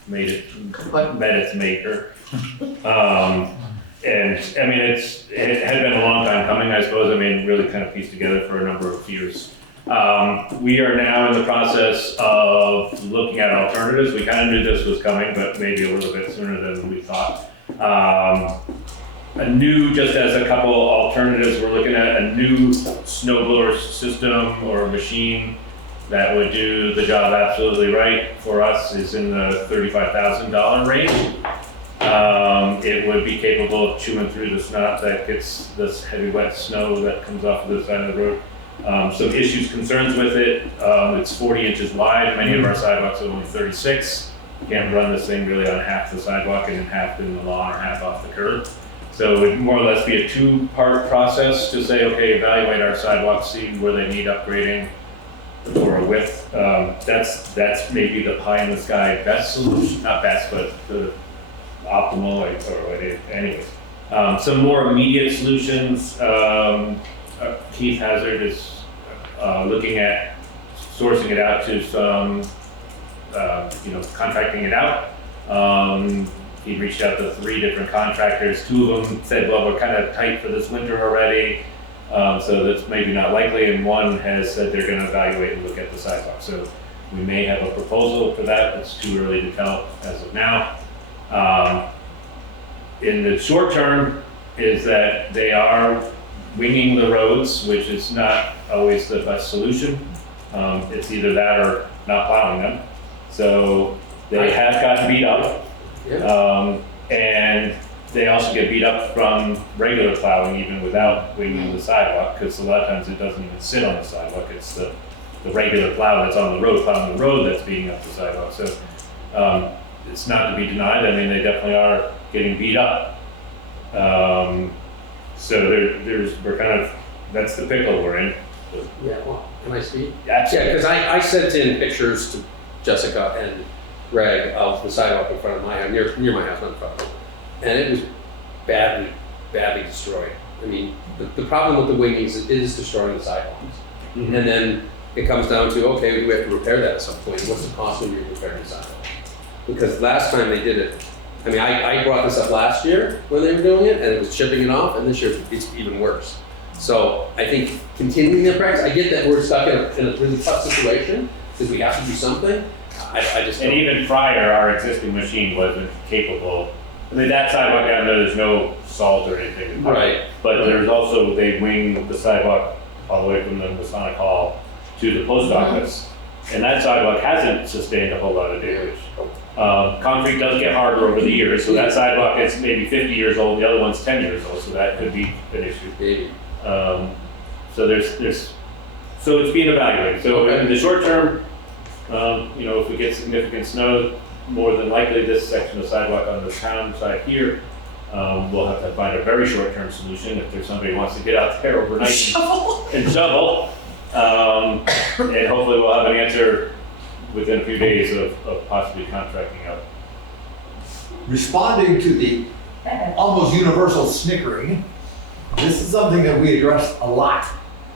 met its maker. And I mean, it had been a long time coming, I suppose. I mean, really kind of pieced together for a number of years. We are now in the process of looking at alternatives. We kind of knew this was coming, but maybe a little bit sooner than we thought. Just as a couple alternatives, we're looking at a new snowblower system or machine that would do the job absolutely right for us. Is in the $35,000 range. It would be capable of chewing through the snot that gets this heavy wet snow that comes off of the side of the road. Some issues, concerns with it. It's 40 inches wide. Many of our sidewalks are only 36. You can't run this thing really on half the sidewalk and then half in the lawn or half off the curb. So it would more or less be a two-part process to say, okay, evaluate our sidewalks, see where they need upgrading for a width. That's maybe the pie in the sky best solution, not best, but the optimal, or anyways. Some more immediate solutions, Keith Hazard is looking at sourcing it out to some, contracting it out. He reached out to 3 different contractors. 2 of them said, well, we're kind of tight for this winter already, so that's maybe not likely. And 1 has said they're going to evaluate and look at the sidewalk. So we may have a proposal for that. It's too early to tell as of now. In the short term is that they are winging the roads, which is not always the best solution. It's either that or not plowing them. So they have gotten beat up. And they also get beat up from regular plowing even without winging the sidewalk, because a lot of times it doesn't even sit on the sidewalk. It's the regular plow that's on the road, plowing the road, that's beating up the sidewalk. So it's not to be denied. I mean, they definitely are getting beat up. So we're kind of, that's the pickle we're in. Yeah, well, can I speak? Absolutely. Yeah, because I sent in pictures to Jessica and Greg of the sidewalk in front of my house, near my house, not in front of it. And it was badly destroyed. I mean, the problem with the wingings is destroying the sidewalks. Mm-hmm. And then it comes down to, okay, do we have to repair that at some point? What's the cost of repairing the sidewalk? Because last time they did it, I mean, I brought this up last year when they were doing it, and it was chipping it off, and this year it's even worse. So I think continuing that practice, I get that we're stuck in a really tough situation, because we have to do something. I just And don't. even prior, our existing machine wasn't capable. I mean, that sidewalk down there, there's no salt or anything. Right. But there's also, they wing the sidewalk all the way from the Masonic Hall to the post office. And that sidewalk hasn't sustained a whole lot of damage. Concrete does get harder over the years, so that sidewalk is maybe 50 years old, the other one's 10 years old, so that could be an issue. Maybe. So so it's being evaluated. So in the short term, if we get significant snow, more than likely this section of sidewalk on the town side here, we'll have to find a very short-term solution if there's somebody who wants to get out there overnight and shovel. And hopefully we'll have an answer within a few days of possibly contracting out. Responding to the almost universal snickering, this is something that we addressed a lot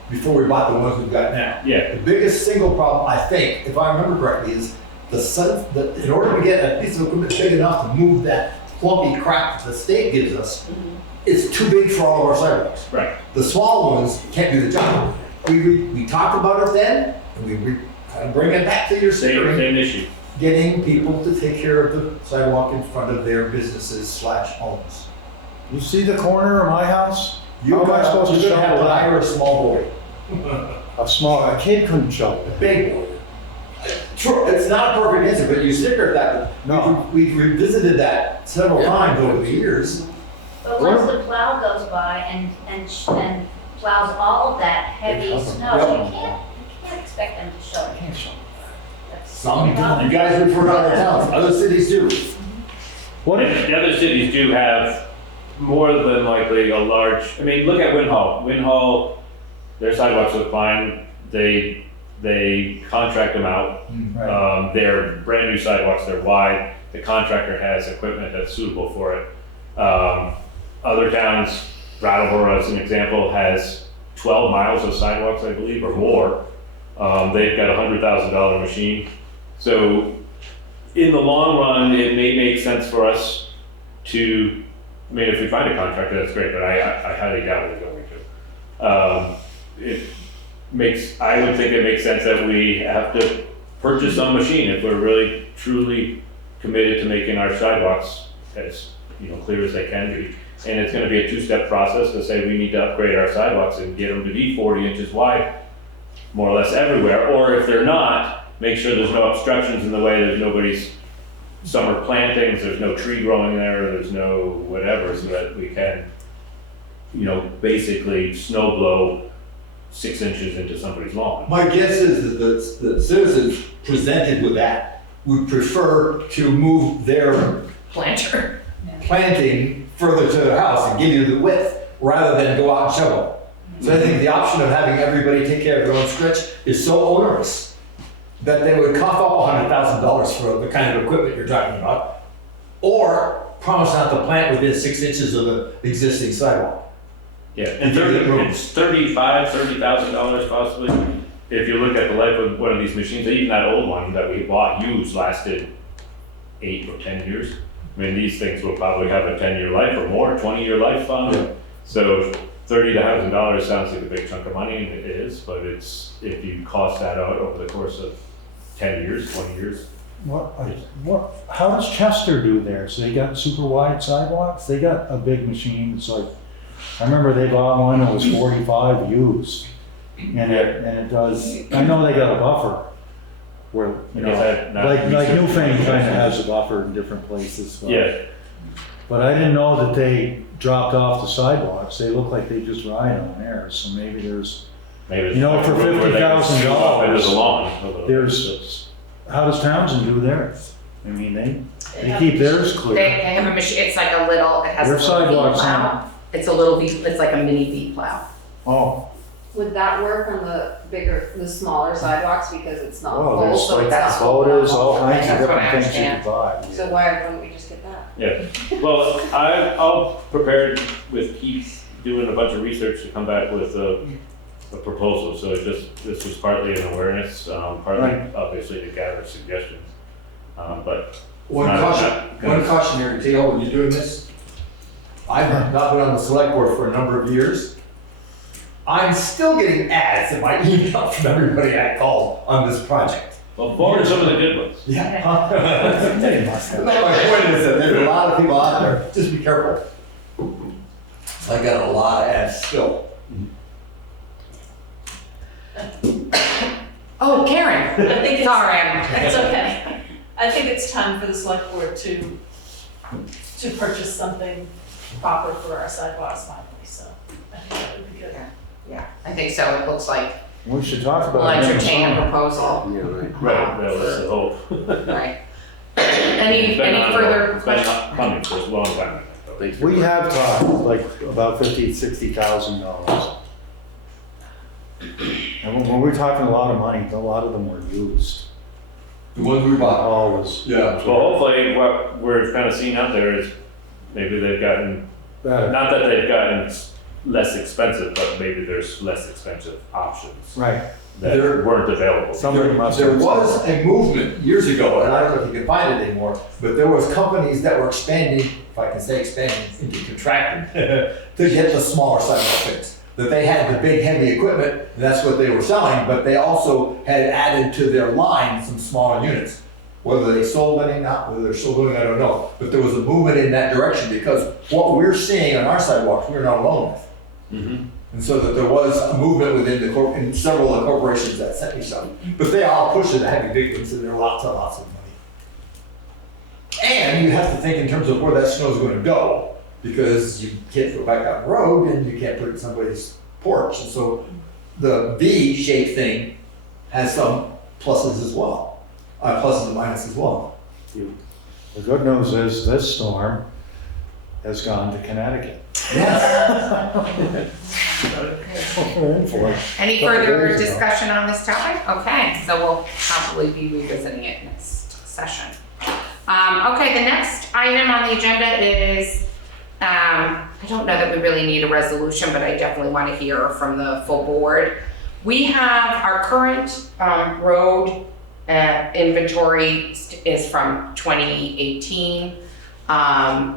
before we bought the ones we've got now. Yeah. The biggest single problem, I think, if I remember correctly, is in order to get a piece of equipment big enough to move that clumpy crap that the state gives us, it's too big for all of our sidewalks. Right. The small ones can't do the job. We talked about it then, and we kind of bring it back to your snickering. Same issue. Getting people to take care of the sidewalk in front of their businesses/homes. You see the corner of my house? You're How am I supposed to gonna have shovel to that? hire a small boy, A kid couldn't shovel a it. big boy. Sure, it's not a perfect answer, but you sticker at that. No. We've revisited that several times over the years. But once the plow goes by and plows all of that heavy snow, you can't expect them to show it. That's Some, the problem. you guys refer to other towns, other cities do. What And if, the other cities do have more than likely a large, I mean, look at Win Hall. Win Hall, their sidewalks look fine. They contract them out. They're brand new sidewalks, they're wide. The contractor has equipment that's suitable for it. Other towns, Brattleboro as an example, has 12 miles of sidewalks, I believe, or more. They've got a $100,000 machine. So in the long run, it may make sense for us to, I mean, if we find a contractor, that's great, but I highly doubt we're going to. I would think it makes sense that we have to purchase some machine if we're really truly committed to making our sidewalks as clear as they can be. And it's going to be a two-step process to say we need to upgrade our sidewalks and get them to be 40 inches wide, more or less everywhere. Or if they're not, make sure there's no obstructions in the way, there's nobody's summer plantings, there's no tree growing there, there's no whatever, so that we can, basically snow blow 6 inches into somebody's lawn. My guess is that the citizens presented with that would prefer to move their Planter. planting further to their house and give you the width rather than go out and shovel. So I think the option of having everybody take care of their own stretch is so onerous that they would cough up $100,000 for the kind of equipment you're talking about, or promise not to plant within 6 inches of the existing sidewalk. Yeah, and it's $30,000 possibly. If you look at the life of one of these machines, even that old one that we bought used lasted 8 or 10 years. I mean, these things will probably have a 10-year life or more, 20-year life on them. So $30,000 sounds like a big chunk of money, and it is, but it's, if you cost that out over the course of 10 years, 20 years. How does Chester do theirs? They got super wide sidewalks? They got a big machine, it's like, I remember they bought one that was 45 used. And it does, I know they got a buffer where, you know, like Newfane kind of has a buffer in different places. But, Yeah, but I didn't know that they dropped off the sidewalks. They look like they just ride on theirs, so maybe there's, maybe it's you know, for where they can scoop up into the $50,000, lawn a little bit. there's, how does Townsend do theirs? I mean, they keep theirs They clear. have a machine, it's like a little, it has a Their little V sidewalks plow. It's a little V, it's like a mini V plow. Oh, Would that work on the smaller sidewalks because it's not well, full, there's so like it's not. quotas, all kinds of That's what I different things you understand. can buy. So why wouldn't we just get that? Yeah, well, I'll prepare with Keith doing a bunch of research to come back with a proposal. So this was partly an awareness, partly Right. obviously to gather suggestions. But One not- cautionary tale when you're doing this. I've not been on the select board for a number of years. I'm still getting ads in my email from everybody I called on this project. well, forward some of the good ones. Yeah. They must have. My point is that there's a lot of people out there, just be careful. I got a lot of ads still. Oh, Karen, I think it's, sorry, it's okay. I think it's time for the select board to purchase something proper for our sidewalks finally, so I think that would be good. yeah, I think so, it looks like We should talk we'll about it. in the entertain a summer. proposal, Yeah, right. Right, that was the hope. right? It's been Any on- further It's been questions? coming for a long time, I think. though. Thanks very We much. have talked like about $50,000-$60,000. And when we're talking a lot of money, a lot of them were used. The ones we bought. Always. Yeah. Well, hopefully what we're kind of seeing out there is maybe they've gotten, Better. not that they've gotten less expensive, but maybe there's less expensive options Right. that There- weren't available. Somebody must There have. was a movement years ago, and I don't know if you can find it anymore, but there was companies that were expanding, if I can say expanding, into contracting, to get the smaller sidewalk fixed. That they had the big heavy equipment, and that's what they were selling, but they also had added to their line some smaller units. Whether they sold any, not whether they're still doing, I don't know, but there was a movement in that direction, because what we're seeing on our sidewalks, we're not alone with. Mhm. And so that there was a movement within in several of the corporations that sent me some. But they all push the heavy big ones, and they're lots and lots of money. And you have to think in terms of where that snow is going to go, because you can't go back out the road and you can't put it in somebody's porch. And so the V-shaped thing has some pluses as well, pluses and minuses as well. The good news is this storm has gone to Connecticut. Yes. We're in for it. Any Couple further days ago. discussion on this topic? Okay, so we'll probably be revisiting it next session. Okay, the next item on the agenda is, I don't know that we really need a resolution, but I definitely want to hear from the full board. We have our current road inventory is from 2018.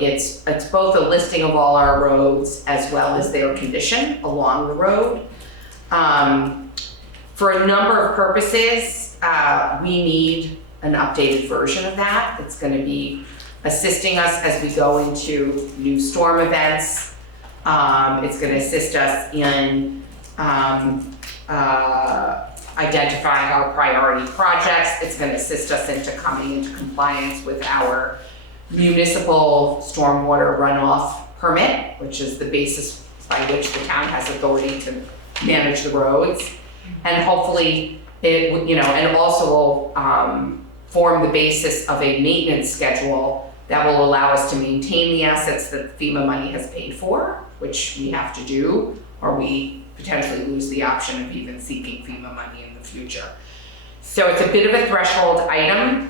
It's both a listing of all our roads as well as their condition along the road. For a number of purposes, we need an updated version of that. It's going to be assisting us as we go into new storm events. It's going to assist us in identifying our priority projects. It's going to assist us into coming into compliance with our municipal stormwater runoff permit, which is the basis by which the town has authority to manage the roads. And hopefully it would, and also will form the basis of a maintenance schedule that will allow us to maintain the assets that FEMA money has paid for, which we have to do, or we potentially lose the option of even seeking FEMA money in the future. So it's a bit of a threshold item.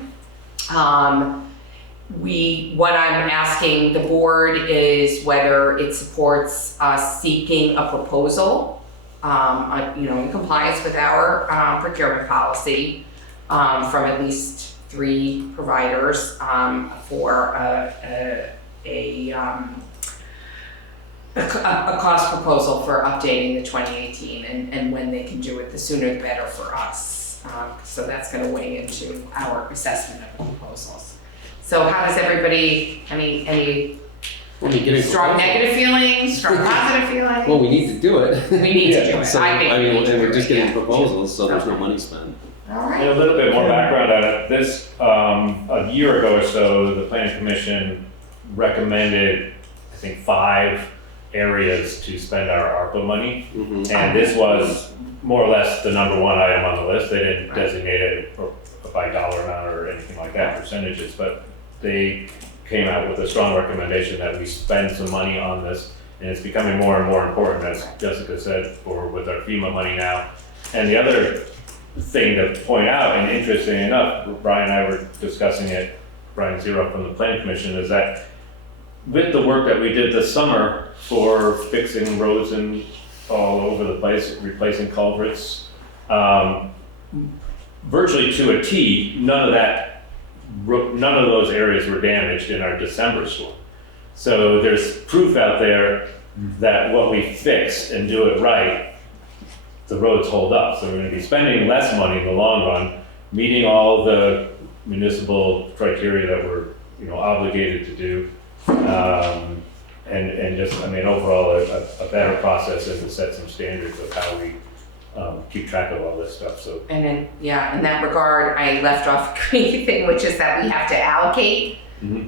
What I'm asking the board is whether it supports us seeking a proposal, in compliance with our procurement policy, from at least 3 providers for a cost proposal for updating the 2018, and when they can do it, the sooner the better for us. So that's going to weigh into our assessment of the proposals. So how does everybody, any strong negative feelings, strong positive feelings? Well, we need to do it. We need to do it. So, I think we need to and do we're just it, getting yeah. proposals, so there's no money spent. All And right. a little bit more background on it. This, a year ago or so, the planning commission recommended, I think, 5 areas to spend our ARPA money. Mhm. And this was more or less the number 1 item on the list. They didn't designate it by dollar amount or anything like that, percentages, but they came out with a strong recommendation that we spend some money on this. And it's becoming more and more important, as Jessica said, with our FEMA money now. And the other thing to point out, and interesting enough, Brian and I were discussing it, Brian Zero from the Planning Commission, is that with the work that we did this summer for fixing roads and all over the place, replacing culverts, virtually to a T, none of those areas were damaged in our December storm. So there's proof out there that what we fix and do it right, the roads hold up. So we're going to be spending less money in the long run, meeting all the municipal criteria that we're obligated to do, and just, overall a better process and to set some standards of how we keep track of all this stuff. So. And then, in that regard, I left off a great thing, which is that we have to allocate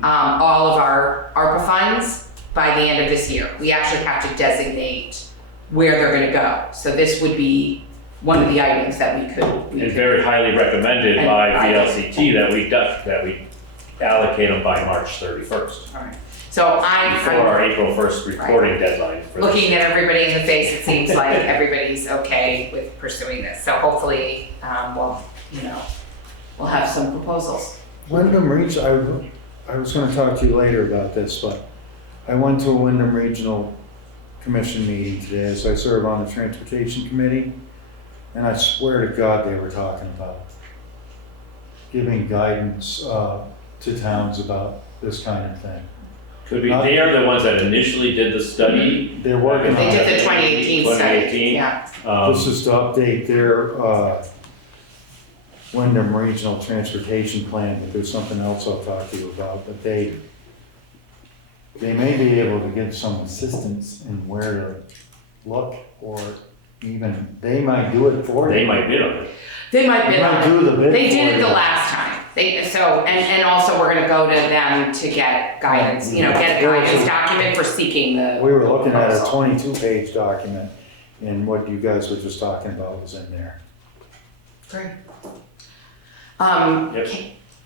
all of our ARPA funds by the end of this year. We actually have to designate where they're going to go. So this would be one of the items that we could. And very highly recommended by VLCT that we allocate them by March 31st. All right. So Before our April 1st reporting deadline. For looking at everybody in the face, it seems like everybody's okay with pursuing this. So hopefully, we'll have some proposals. Wyndham Regional, I was gonna talk to you later about this, but I went to a Wyndham Regional Commission meeting today, as I serve on the Transportation Committee, and I swear to God they were talking about giving guidance to towns about this kind of thing. Could be, they are the ones that initially did the study. They're working on They did the it. 2018 study. 2018. Yeah. This is to update their Wyndham Regional Transportation Plan, but there's something else I'll talk to you about, but they may be able to give some assistance in where to look, or even, they might do it for you. They might bid on it. They might bid on do it. the bid They did for it you. the last time. And also we're gonna go to them to get guidance, get a guidance document for seeking the. We were looking at a proposal. 22-page document, and what you guys were just talking about was in there. Great. Yep.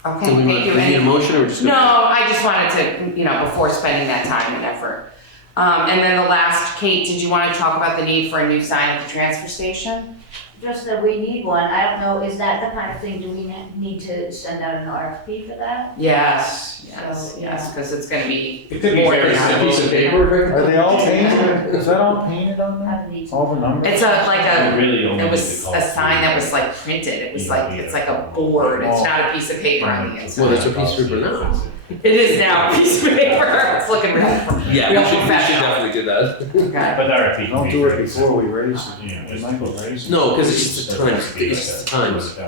Okay, Do we thank want, you. do we need a motion or just? No, I just wanted to, before spending that time and effort. And then the last, Kate, did you want to talk about the need for a new sign at the transfer station? Just that we need one, I don't know, is that the kind of thing, do we need to send out an RFP for that? Yes, So, because it's gonna be It could be more very than simple. that. Piece of paper. Are they all painted? Is that all painted on there? Have these- All the numbers? It's a, We really only it need was to call a it sign that was like printed, it's like a board, it's not a piece of paper on the inside. Well, that's a piece of paper now. It is now a piece of paper, it's looking real, Yeah, real we should professional. definitely do that. Okay. But our RFP. Don't do it before we raise it. Yeah, We might be raising. No, because it's just times, it's just times.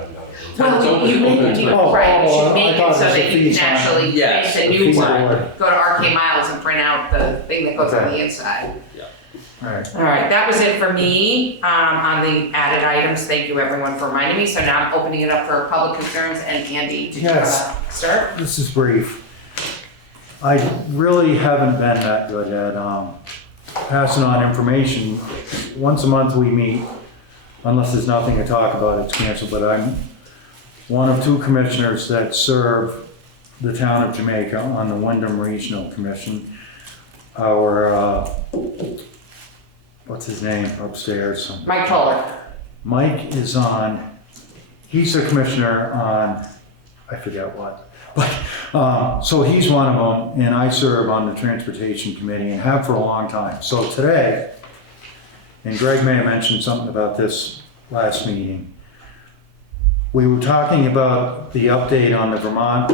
Well, you make it, Oh, right, you oh, should make I thought it so it was that a you fee can sign. actually Yes, print a a new fee one. sign. Go to RK Miles and print out the thing that goes on Okay. the inside. Alright, All right, that was it for me, on the added items. Thank you everyone for reminding me. So now I'm opening it up for public concerns, and Andy, did you Yes. start? this is brief. I really haven't been that good at passing on information. Once a month we meet, unless there's nothing to talk about, it's canceled, but one of two commissioners that serve the town of Jamaica on the Wyndham Regional Commission. Our, what's his name upstairs? Mike Toller. Mike is on, he's a commissioner on, I forget what. But, so he's one of them, and I serve on the Transportation Committee and have for a long time. So today, and Greg may have mentioned something about this last meeting, we were talking about the update on the Vermont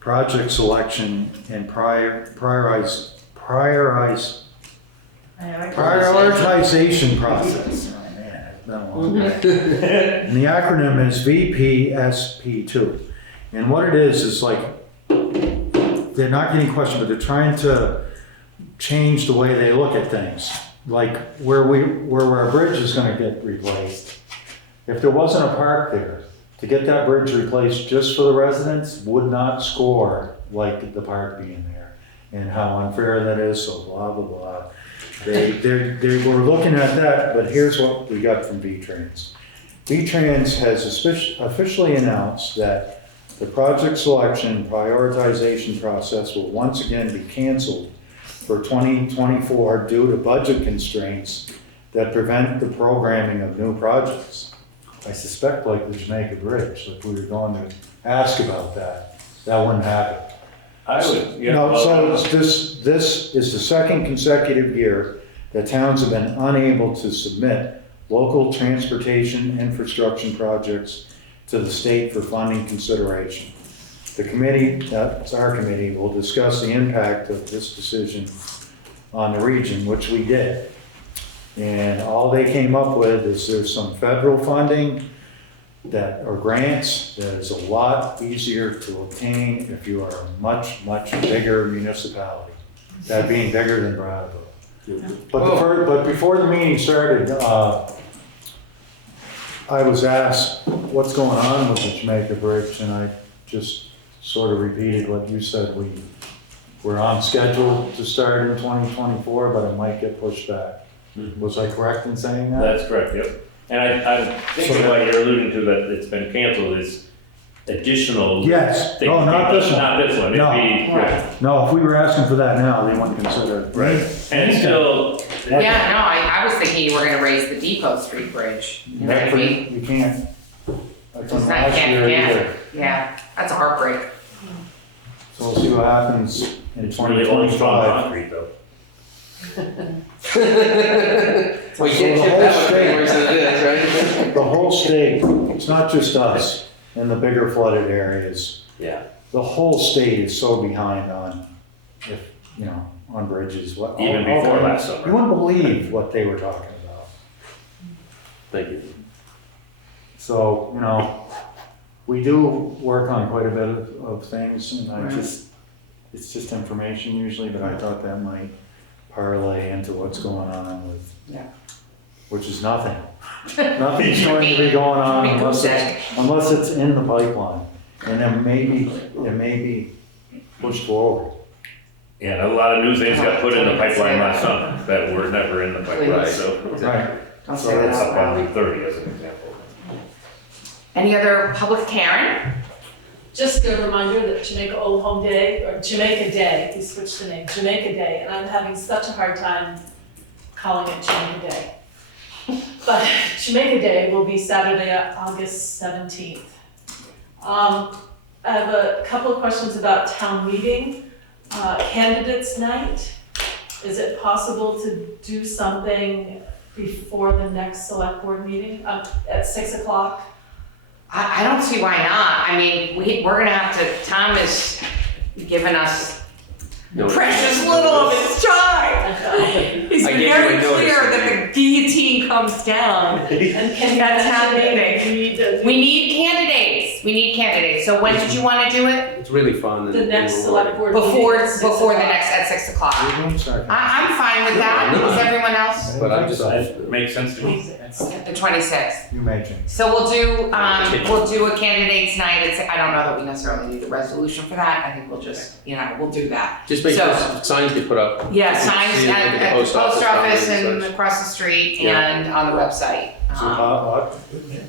project selection and prioritization process. Oh man, it's been a long day. And the acronym is VPSP2. And what it is like, they're not getting questioned, but they're trying to change the way they look at things. Like where our bridge is gonna get replaced. If there wasn't a park there, to get that bridge replaced just for the residents would not score like the park being there. And how unfair that is, so blah, blah, blah. They were looking at that, but here's what we got from V-Trans. V-Trans has officially announced that the project selection prioritization process will once again be canceled for 2024 due to budget constraints that prevent the programming of new projects. I suspect like the Jamaica Bridge, if we were going to ask about that, that wouldn't happen. I would, yeah. No, well, so this is the second consecutive year that towns have been unable to submit local transportation infrastructure projects to the state for funding consideration. The committee, that's our committee, will discuss the impact of this decision on the region, which we did. And all they came up with is there's some federal funding or grants that is a lot easier to obtain if you are a much, much bigger municipality. That being bigger than Brattleboro. But before the meeting started, I was asked what's going on with the Jamaica Bridge, and I just sort of repeated what you said. We're on schedule to start in 2024, but it might get pushed back. Was I correct in saying that? That's correct, yep. And I'm thinking what you're alluding to, that it's been canceled, is additional. Yes. things. No, not this one. Not this one. No. It'd be, right. No, if we were asking for that now, they wouldn't consider it. Right. And it's still, Yeah, no, I was thinking you were gonna raise the Depot Street Bridge. You know what I mean? We can't. It's not, can't, yeah, that's a heartbreak. So we'll see what happens in it's really only strong 2025. concrete though. Well, you can't ship that much worse than it is, right? The whole state, it's not just us in the bigger flooded areas. Yeah. The whole state is so behind on, on bridges. Even before last summer. You wouldn't believe what they were talking about. Thank you. So, we do work on quite a bit of things, and it's just information usually, but I thought that might parlay into what's going on with, which is nothing. Nothing's going to be going on unless it's in the pipeline, and it may be pushed forward. Yeah, a lot of new things got put in the pipeline last summer that were never in the pipeline, so. Right. Don't So say that's that up out on loud. 30 as an example. Any other public, Karen? Just a reminder that Jamaica Old Home Day, or Jamaica Day, we switched the name, Jamaica Day, and I'm having such a hard time calling it Jamaica Day. But Jamaica Day will be Saturday, August 17th. I have a couple of questions about town meeting. Candidates night, is it possible to do something before the next select board meeting at 6 o'clock? I don't see why not. I mean, we're gonna have to, Tom has given us precious little of his time. He's I been gave you very a notice. clear that the guillotine comes down. And can you That's town mention that meeting. we need to- We need candidates. So when did you wanna do it? It's really fun. The next select board meeting. Before at 6 the o'clock. next, at 6 o'clock. I'm sorry. I'm fine with that. Is everyone else? But I'm just, That makes sense to me. The 26th. You may change. So we'll do a candidates night. I don't know that we necessarily need a resolution for that. I think we'll just, we'll do that. just make So- sure signs get put up. Yeah, You can signs see it at like the the post office and and such. across the street Yeah. and on the website. What?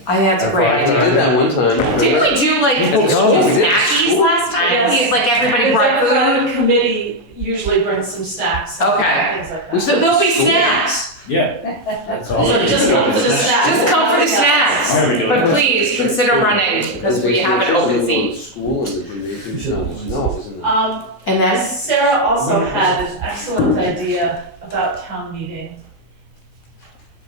I think that's a great We idea. did that one time. Did we? we do like, did we do snackies last time? Yes. Like everybody The brought food? Democratic committee usually brings some snacks. Okay. Things like that. So there'll be snacks. Yeah. That's all. So just come for the snacks. Just come for the snacks. There we go. But please consider running because we have an open seat. School and the gymnasium, no, isn't it? And then, Sarah also had an excellent idea about town meeting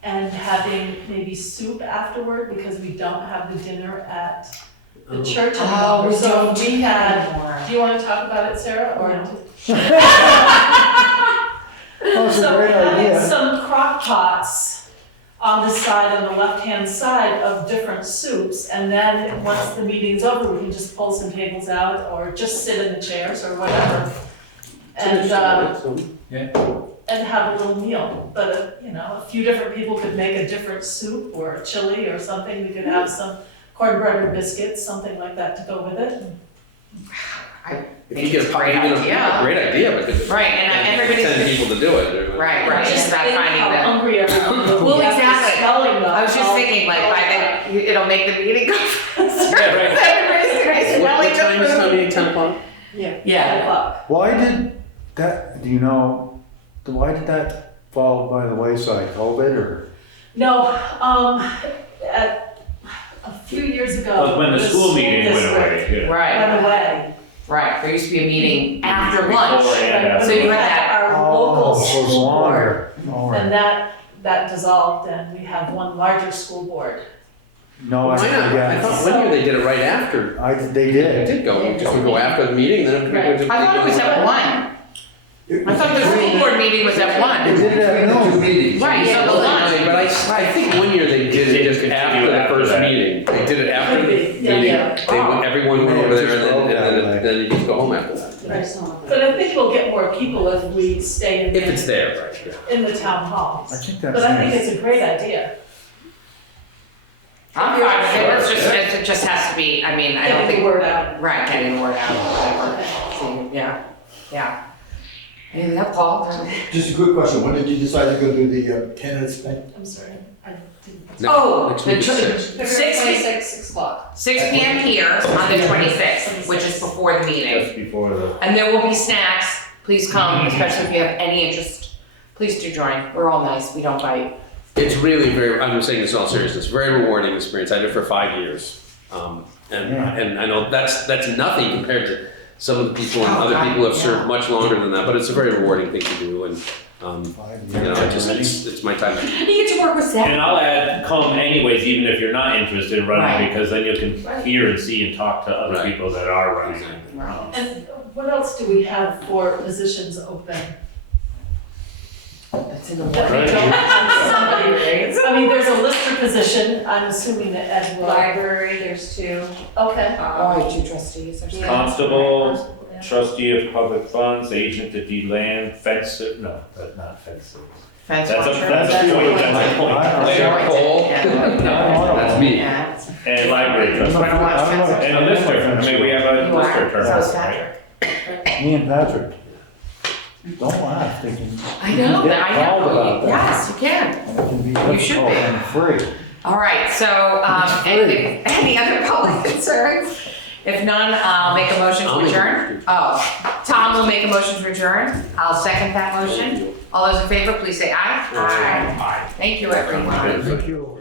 and having maybe soup afterward because we don't have the dinner at the church oh, anymore. we So don't we do had, that anymore. do you want to talk about it, Sarah, or? That's a So great having idea. some crock pots on the side, on the left-hand side of different soups, and then once the meeting's over, we can just pull some tables out or just sit in the chairs or whatever. And have a little meal, but you know, a few different people could make a different soup or a chili or something, we could have some cornbread or biscuits, something like that to go with it. If you get a great idea, but if Right, and everybody's. 10 people to do it. Right, Just it's about think finding how them. hungry everyone will Well, be after exactly. smelling them. I was just all- thinking, like, all by that. then, it'll make the meeting go faster. Yeah, right. Everybody's gonna be What smelling time is the town food. meeting, 10 o'clock? Yeah. Yeah. 10 o'clock. Why did that, do you know, why did that fall by the wayside, COVID or? No, a few years ago. When the school meeting went district away, yeah. Right, Went away. right, there used to be a meeting after lunch. Before and after. So you had our local Oh, so it was school board, longer. All and right. that dissolved, and we have one larger school board. No, Why not? I yeah, thought one year they did it right after. they They did. did go, just would go after the meeting, then after Right. people. I thought it was at 1. I thought the school board meeting was at 1. They did that, no. Right, so the lunch. But I think one year they did it just after the first meeting. They did it after the Could be, yeah, meeting. yeah. They went, everyone went over there and Yeah. then you just go home after that. But I think we'll get more people if we stay If it's there, right, yeah. in the town I halls. think that's But I think nice. it's a great idea. I'm fine with it, it just has to be, I mean, I don't Getting think. the word out. Right, getting the word out, whatever. Okay. So, yeah. Anything else, Paul? Just a quick question, when did you decide to go do the candidates thing? I'm sorry, I didn't. Oh, Next week is the 6. Six- February 26th, 6 o'clock. 6 PM here on the 26th, which is before the meeting. Just before the. And there will be snacks. Please come, especially if you have any interest. Please do join. We're all nice. We don't bite. It's really very, I'm saying this in all seriousness, very rewarding experience. I did it for 5 years. And I know that's nothing compared to some of the people and Oh, other God, people who have yeah. served much longer than that, but it's a very rewarding thing to do and, 5 you know, years already. it's my time. And you get to work with Zach. And I'll add, come anyways, even if you're not interested in running, Right. because then you can hear and see and talk to other Right. people that are running. Right. And what else do we have for positions open? That's in the That we Right. don't have somebody, I mean, there's a lister position, I'm assuming that Ed will. Library, there's 2. Okay. Oh, I have 2 trustees or something. Constable, trustee of public funds, agent to deed land, fence, no, that's not fence. Fence That's a, watcher. that's a point, that's a I point. don't Later, Cole. Yeah. That's me. Yeah. And library trustee. You wanna watch fence watcher? And a lister, I mean, we have a You lister are, term. so is right? Patrick. Me and Patrick. Don't laugh, they can. I know, Get I called about know. that. Yes, you can. And it can be You should difficult be. and free. All right, so, any other public concerns? If none, I'll make a motion to adjourn. Oh, Tom will make a motion to adjourn. I'll second that motion. All those in favor, please say aye. Aye. Thank you, everyone. Thank you.